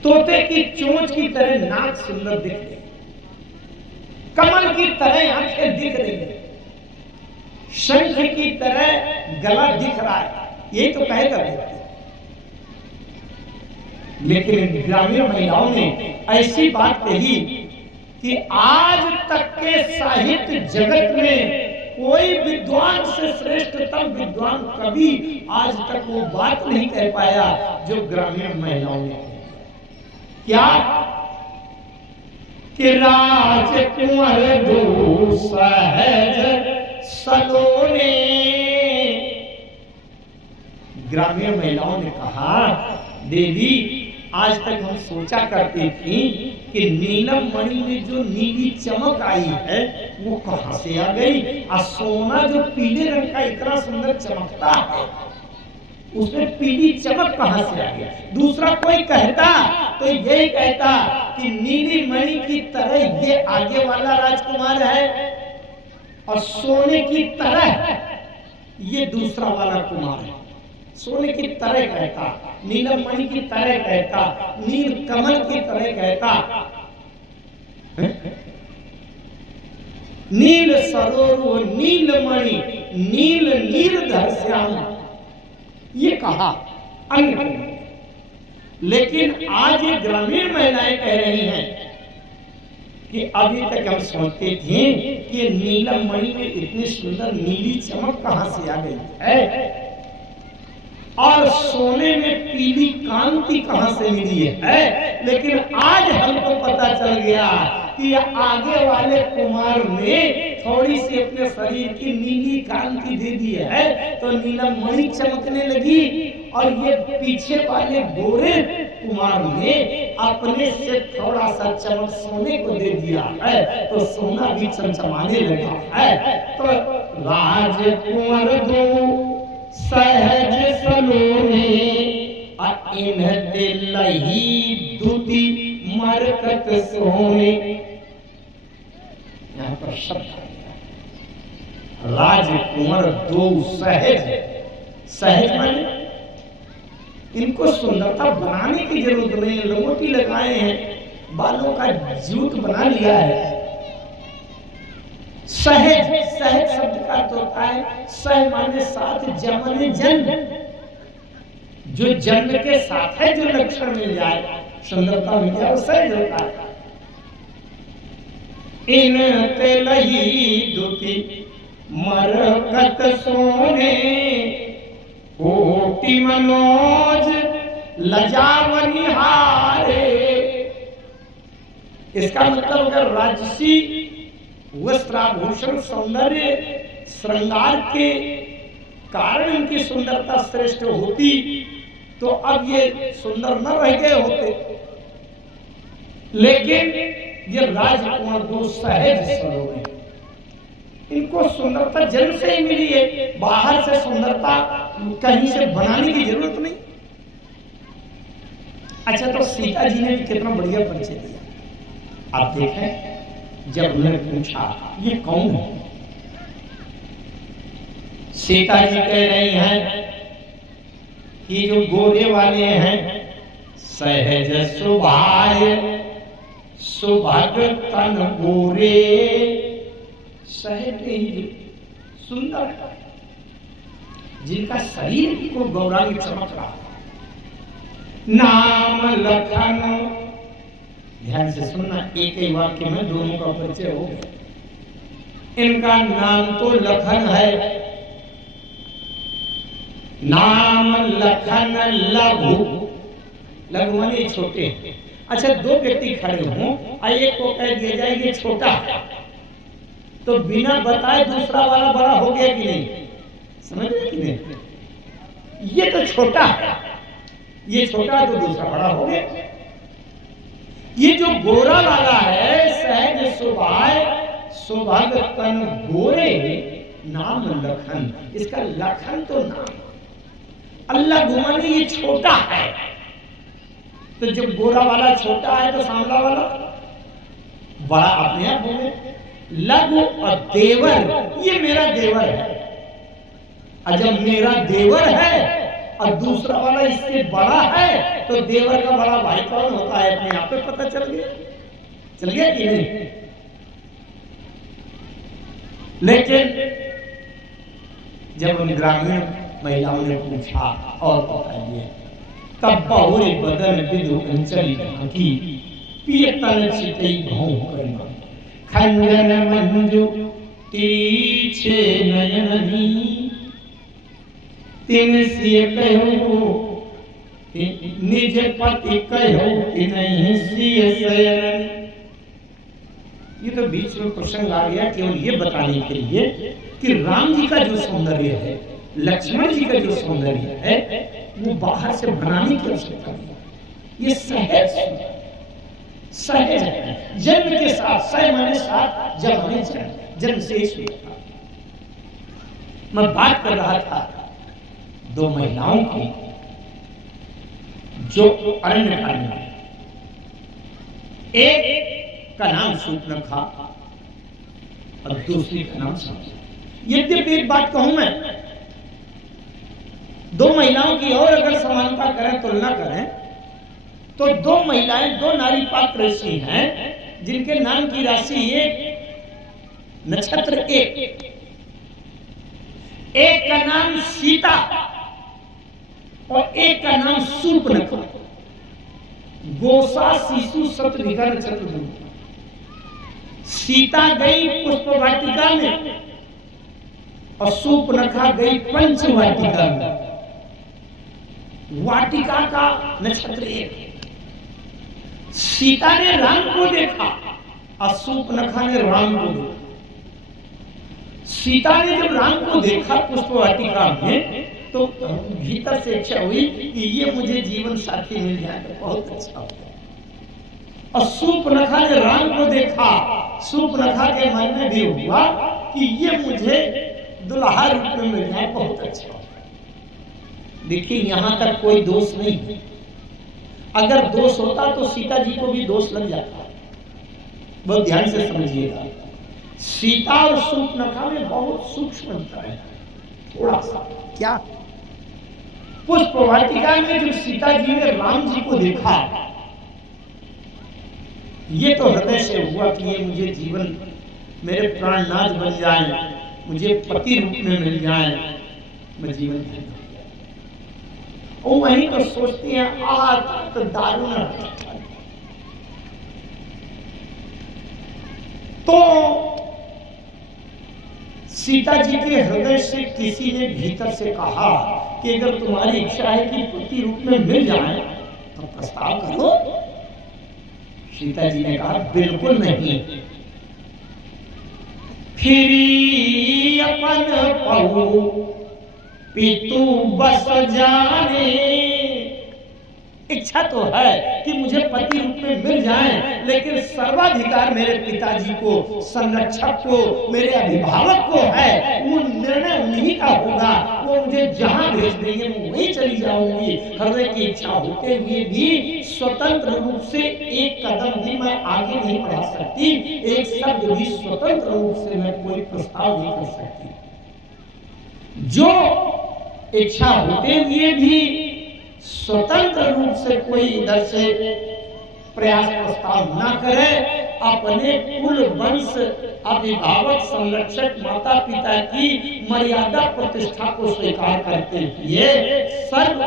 तोते की चोंच की तरह नाक सुंदर दिख रही, कमल की तरह आंखें दिख रही है, शंख की तरह गला दिख रहा है, यही तो कहेगा व्यक्ति। लेकिन ग्रामीण महिलाओं ने ऐसी बात कही कि आज तक के साहित्य जगत में कोई विद्वान से श्रेष्ठतम विद्वान कभी आज तक वो बात नहीं कह पाया जो ग्रामीण महिलाओं ने। क्या कि राजकुंवर दो सहज सलोने, ग्रामीण महिलाओं ने कहा, देवी आज तक हम सोचा करती थी कि नीलम मणि में जो नीली चमक आई है वो कहां से आ गई, और सोना जो पीले रंग का इतना सुंदर चमकता है उसमें पीली चमक कहां से आ गई। दूसरा कोई कहता तो यही कहता कि नीली मणि की तरह ये आगे वाला राजकुमार है और सोने की तरह ये दूसरा वाला कुमार है। सोने की तरह कहता, नीलम मणि की तरह कहता, नील कमल की तरह कहता, नील सरोवर नील मणि नील नीलधर श्याम, ये कहा अन्य। लेकिन आज ये ग्रामीण महिलाएं कह रही हैं कि अभी तक हम सोचते थे कि नीलम मणि में इतनी सुंदर नीली चमक कहां से आ गई है और सोने में पीली कांति कहां से मिली है, लेकिन आज हमको पता चल गया कि आगे वाले कुमार ने थोड़ी सी अपने शरीर की नीली कांति दे दी है तो नीलम मणि चमकने लगी, और ये पीछे वाले गोरे कुमार ने अपने से थोड़ा सा चमक सोने को दे दिया है तो सोना भी चमचमाने लगा है। तो राजकुंवर दो सहज सलोने इन्ह दिलही दुति मरकत सोने, यहाँ पर शब्द राजकुंवर दो सहज, सहज माने इनको सुंदरता बनाने की जरूरत नहीं है, लंगोटी लगाए हैं, बालों का जूट बना लिया है। सहज, सहज शब्द का अर्थ होता है सह माने साथ, जमने जन्म, जो जन्म के साथ है जो लक्षण मिल जाए, सुंदरता मिल जाए, वो सहज होता है। इन तेलही दुति मरकत सोने कोटि मनोज लजावनी हारे। इसका मतलब अगर राजसी वस्त्राभूषण सौंदर्य श्रृंगार के कारण इनकी सुंदरता श्रेष्ठ होती तो अब ये सुंदर न रह गए होते, लेकिन ये राजकुमार दो सहज सलोने, इनको सुंदरता जन्म से ही मिली है, बाहर से सुंदरता कहीं से बनाने की जरूरत नहीं। अच्छा, तो सीता जी ने भी कितना बढ़िया परिचय दिया। आप देखें, जब उन्होंने पूछा ये कौन है, सीता जी कह रही हैं कि जो गोरे वाले हैं सहज सुभाय सुभग तन गोरे, सहज सुंदर, जिनका शरीर को गौरांग चमक रहा, नाम लखन ध्यान से सुनना, एक ही वाक्य में दोनों का परिचय हो गया। इनका नाम तो लखन है, नाम लखन लघु, लघु माने छोटे। अच्छा, दो व्यक्ति खड़े हों और एक को कह दिया जाए ये छोटा है, तो बिना बताए दूसरा वाला बड़ा हो गया कि नहीं? समझ रहे कि नहीं? ये तो छोटा है, ये छोटा है तो दूसरा बड़ा हो गया। ये जो गोरा वाला है, सहज स्वभाव सौभाग्य तन गोरे, नाम लखन, इसका लखन तो नाम। अल्लाह घुमाने ये छोटा है, तो जब गोरा वाला छोटा है तो सांवला वाला बड़ा अपने आप हो गया। लघु और देवर, ये मेरा देवर है, और जब मेरा देवर है और दूसरा वाला इससे बड़ा है तो देवर का बड़ा भाई कौन होता है अपने आप पे पता चल गया कि नहीं? लेकिन जब उन ग्रामीण महिलाओं ने पूछा और बताइए, तब बहुरे बदन विदु अंचली की पिय तन चितई भौं करना खंजन मंजू तीछे नयननी तिन सिय कहो निज पति कहो कि नहीं सिय सयन। ये तो बीच में प्रसंग आ गया केवल ये बताने के लिए कि राम जी का जो सौंदर्य है, लक्ष्मण जी का जो सौंदर्य है, वो बाहर से बनाने की आवश्यकता नहीं। ये सहज है, जन्म के साथ, सह माने साथ, जब हमें जन्म से ही। मैं बात कर रहा था दो महिलाओं की जो अरण्य कांड में, एक का नाम शूर्पणखा और दूसरी का नाम सांबा। यद्यपि एक बात कहूं मैं, दो महिलाओं की और अगर समानता करें, तुलना करें, तो दो महिलाएं, दो नारी पात्र ऐसी हैं जिनके नाम की राशि एक, नक्षत्र एक का नाम सीता और एक का नाम शूर्पणखा। गोसा शिशु सप्तभिका नक्षत्र। सीता गई पुष्प वाटिका में और शूर्पणखा गई पंच वाटिका में। वाटिका का नक्षत्र एक। सीता ने राम को देखा और शूर्पणखा ने राम को देखा। सीता ने जब राम को देखा पुष्प वाटिका में, तो भीतर से इच्छा हुई कि ये मुझे जीवन साथी मिल जाए तो बहुत अच्छा होगा। और शूर्पणखा ने राम को देखा, शूर्पणखा के मन में भी हुआ कि ये मुझे दुल्हा रूप में मिल जाए बहुत अच्छा होगा। देखिए, यहां तक कोई दोष नहीं। अगर दोष होता तो सीता जी को भी दोष लग जाता। बहुत ध्यान से समझिएगा, सीता और शूर्पणखा में बहुत सूक्ष्म अंतर है, थोड़ा सा। क्या? पुष्प वाटिका में जब सीता जी ने राम जी को देखा, ये तो हृदय से हुआ कि ये मुझे जीवन, मेरे प्राणनाथ बन जाए, मुझे पति रूप में मिल जाए, मैं जीवन धन्य हो जाए। और वहीं तो सोचती हैं, तो दारुण तो सीता जी के हृदय से किसी ने भीतर से कहा कि अगर तुम्हारी इच्छा है कि पति रूप में मिल जाए तो प्रस्ताव करो। सीता जी ने कहा बिल्कुल नहीं। फिर अपन पहु पितु बस जाने, इच्छा तो है कि मुझे पति रूप में मिल जाए, लेकिन सर्वाधिकार मेरे पिताजी को, संरक्षक को, मेरे अभिभावक को है। वो निर्णय उन्हीं का होगा, वो मुझे जहां भेज देंगे मैं वहीं चली जाऊंगी। हृदय की इच्छा होते हुए भी स्वतंत्र रूप से एक कदम भी मैं आगे नहीं बढ़ा सकती, एक शब्द भी स्वतंत्र रूप से मैं कोई प्रस्ताव नहीं कर सकती। जो इच्छा होते हुए भी स्वतंत्र रूप से कोई इधर से प्रयास प्रस्ताव ना करे, अपने कुल वंश, अभिभावक, संरक्षक, माता पिता की मर्यादा प्रतिष्ठा को स्वीकार करते हुए सर्व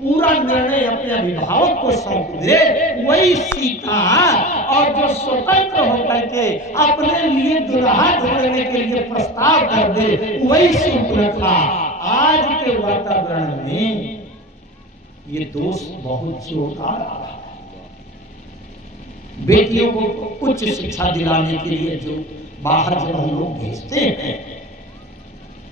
पूरा निर्णय अपने अभिभावक को सौंप दे, वही सीता बहुत स्वतंत्र होकर के अपने लिए दुल्हा ढूंढने के लिए प्रस्ताव कर दे, वही शूर्पणखा आज के वातावरण में ये दोष बहुत जोरदार आ रहा है। बेटियों को उच्च शिक्षा दिलाने के लिए जो बाहर जब हम लोग भेजते हैं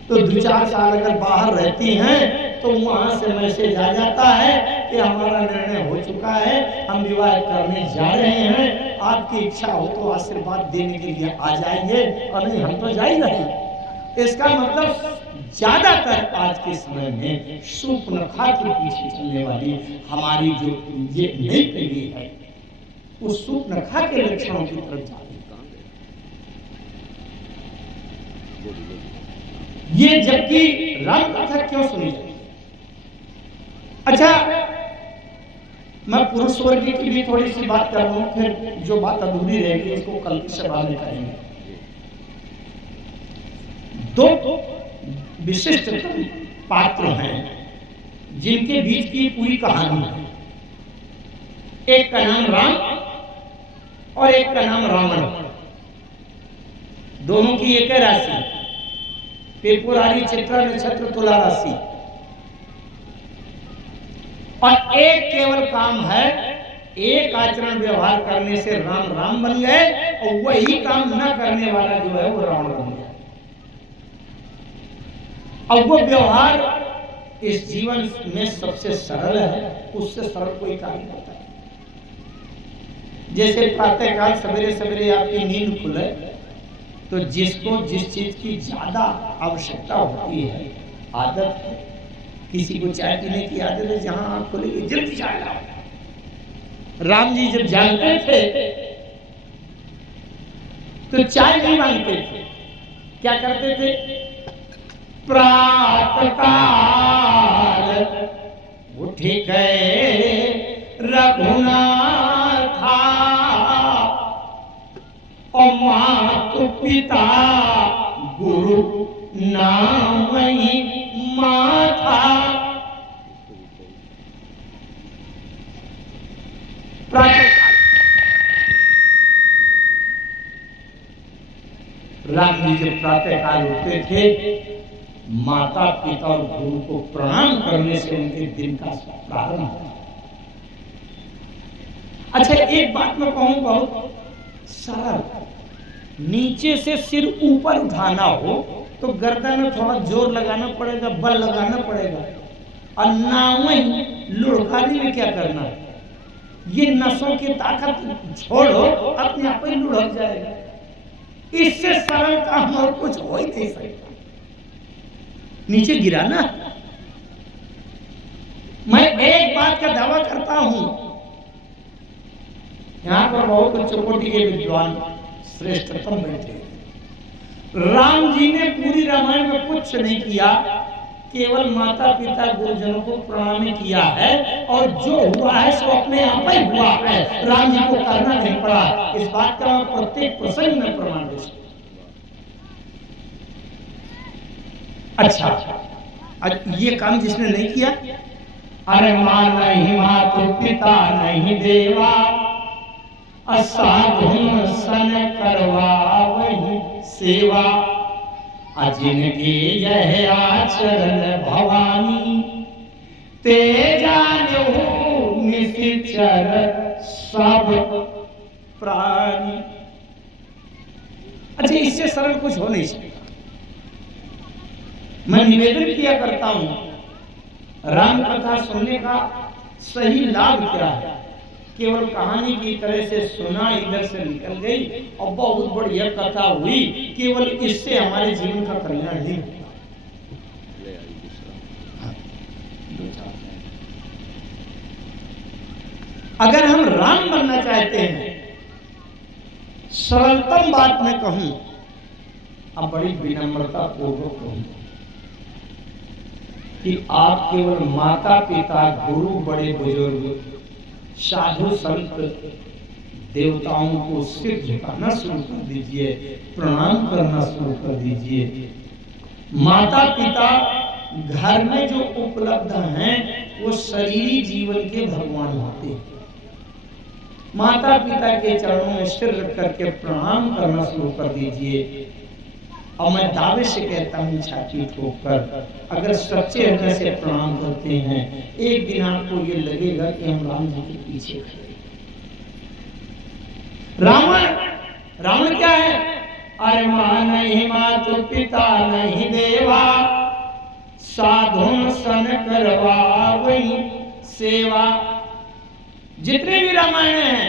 तो 2-4 साल अगर बाहर रहती हैं तो वहां से मैसेज आ जाता है कि हमारा निर्णय हो चुका है, हम विवाह करने जा रहे हैं, आपकी इच्छा हो तो आशीर्वाद देने के लिए आ जाइए, और नहीं हम तो जा ही रहे। इसका मतलब ज्यादातर आज के समय में शूर्पणखा के पीछे चलने वाली हमारी जो ये नई पीढ़ी है उस शूर्पणखा के लक्षणों की तरफ जा रही है। ये जबकि राम कथा क्यों सुनी जाती है? अच्छा, मैं पुरुष वर्ग की भी थोड़ी सी बात कर रहा हूं, फिर जो बात अधूरी रहेगी उसको कल की सभा में करेंगे। 2 विशिष्ट पात्र हैं जिनके बीच की पूरी कहानी है। एक का नाम राम और एक का नाम रावण। दोनों की एक है राशि, त्रिपुरारी चित्रा नक्षत्र तुला राशि, और एक केवल काम है, एक आचरण व्यवहार करने से राम राम बन गए और वही काम न करने वाला जो है वो रावण बन गया। अब वो व्यवहार इस जीवन में सबसे सरल है, उससे सरल कोई काम नहीं होता। जैसे प्रातःकाल सवेरे सवेरे आपकी नींद खुले तो जिसको जिस चीज की ज्यादा आवश्यकता होती है, आदत है, किसी को चाय पीने की आदत है, जहां आंख खुलेगी जल्दी चाय लाओ। राम जी जब जागते थे तो चाय नहीं मांगते थे, क्या करते थे? प्रातःकाल उठ गए रघुनाथा और मातु पिता गुरु नाम ही माथा। राम जी जब प्रातःकाल उठते थे, माता पिता और गुरु को प्रणाम करने से उनके दिन का प्रारंभ होता। अच्छा, एक बात मैं कहूं बहुत सरल, नीचे से सिर ऊपर उठाना हो तो गर्दन में थोड़ा जोर लगाना पड़ेगा, बल लगाना पड़ेगा, और नावहीं लुढ़काने में क्या करना है? ये नसों की ताकत छोड़ो, अपने आप ही लुढ़क जाएगा। इससे सरल काम और कुछ हो ही नहीं सकता। नीचे गिराना। मैं एक बात का दावा करता हूं, यहां पर बहुत उच्च कोटि के विद्वान श्रेष्ठतम बैठे। राम जी ने पूरी रामायण में कुछ नहीं किया, केवल माता पिता गुरुजनों को प्रणाम किया है, और जो हुआ है सो अपने आप ही हुआ है, राम जी को करना नहीं पड़ा। इस बात का प्रत्येक प्रसंग में प्रमाण दे सकता। अच्छा, ये काम जिसने नहीं किया, अरे मां नहीं मातु पिता नहीं देवा, असाधुन सन करवा वही सेवा, जिनके यह आचरण भवानी, तेजान्यो निश्चर सब प्राणी। अच्छा, इससे सरल कुछ हो नहीं सकता। मैं निवेदन किया करता हूं, राम कथा सुनने का सही लाभ क्या है? केवल कहानी की तरह से सुना, इधर से निकल गई और बहुत बढ़िया कथा हुई, केवल इससे हमारे जीवन का कल्याण नहीं होता। अगर हम राम बनना चाहते हैं, सरलतम बात मैं कहूं, अब बड़ी विनम्रता पूर्वक कहूं कि आप केवल माता पिता गुरु बड़े बुजुर्ग साधु संत देवताओं को सिर झुकाना शुरू कर दीजिए, प्रणाम करना शुरू कर दीजिए। माता पिता घर में जो उपलब्ध हैं वो शरीरी जीवन के भगवान होते हैं। माता पिता के चरणों में सिर रख करके प्रणाम करना शुरू कर दीजिए। और मैं दावे से कहता हूँ छाती ठोककर, अगर सच्चे हृदय से प्रणाम करते हैं, एक दिन आपको ये लगेगा कि हम राम जी के पीछे खड़े। रावण क्या है? अरे मां नहीं मातु पिता नहीं देवा, साधुन सन करवा वही सेवा। जितने भी रामायण है,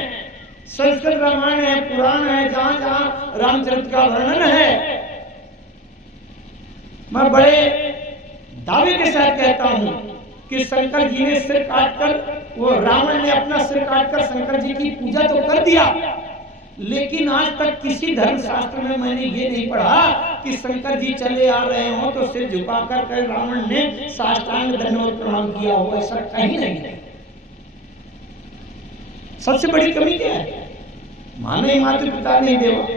संस्कृत रामायण है, पुराण है, जहां जहां रामचरित का वर्णन है, मैं बड़े दावे के साथ कहता हूं कि शंकर जी ने सिर काटकर, वो रावण ने अपना सिर काटकर शंकर जी की पूजा तो कर दिया, लेकिन आज तक किसी धर्म शास्त्र में मैंने ये नहीं पढ़ा कि शंकर जी चले आ रहे हो तो सिर झुकाकर रावण ने साष्टांग दंडवत प्रणाम किया हो, ऐसा कहीं नहीं है। सबसे बड़ी कमी क्या है? माने मातृ पिता नहीं देवा,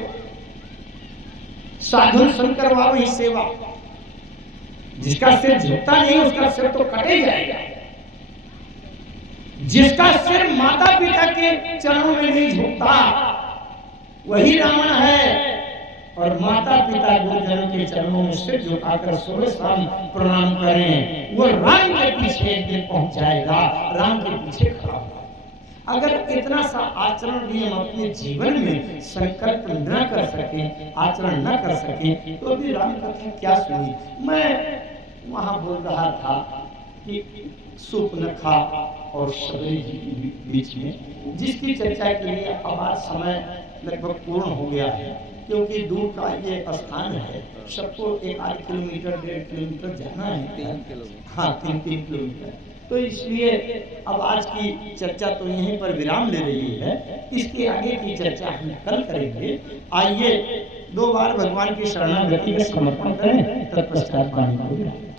साधु शंकर वही सेवा। जिसका सिर झुकता नहीं उसका सिर तो कटे जाएगा। जिसका सिर माता पिता के चरणों में नहीं झुकता वही रावण है। और माता पिता गुरुजनों के चरणों में सिर झुकाकर सुबह शाम प्रणाम करें, वो राम के पीछे एक दिन पहुंच जाएगा, राम के पीछे खड़ा होगा। अगर इतना सा आचरण भी हम अपने जीवन में संकल्प न कर सकें, आचरण न कर सकें, तो अभी राम कथा क्या सुनी। मैं वहां बोल रहा था कि सुपनखा और शबरी जी के बीच में, जिसकी चर्चा के लिए अब आज समय लगभग पूर्ण हो गया है, क्योंकि दूर का ये स्थान है, सबको 1-8 किलोमीटर 1.5 किलोमीटर जाना है। हाँ, 3-3 किलोमीटर। तो इसलिए अब आज की चर्चा तो यहीं पर विराम ले रही है, इसके आगे की चर्चा हम कल करेंगे। आइए 2 बार भगवान की शरणागति में समर्पण करें, तत्पश्चात पानी को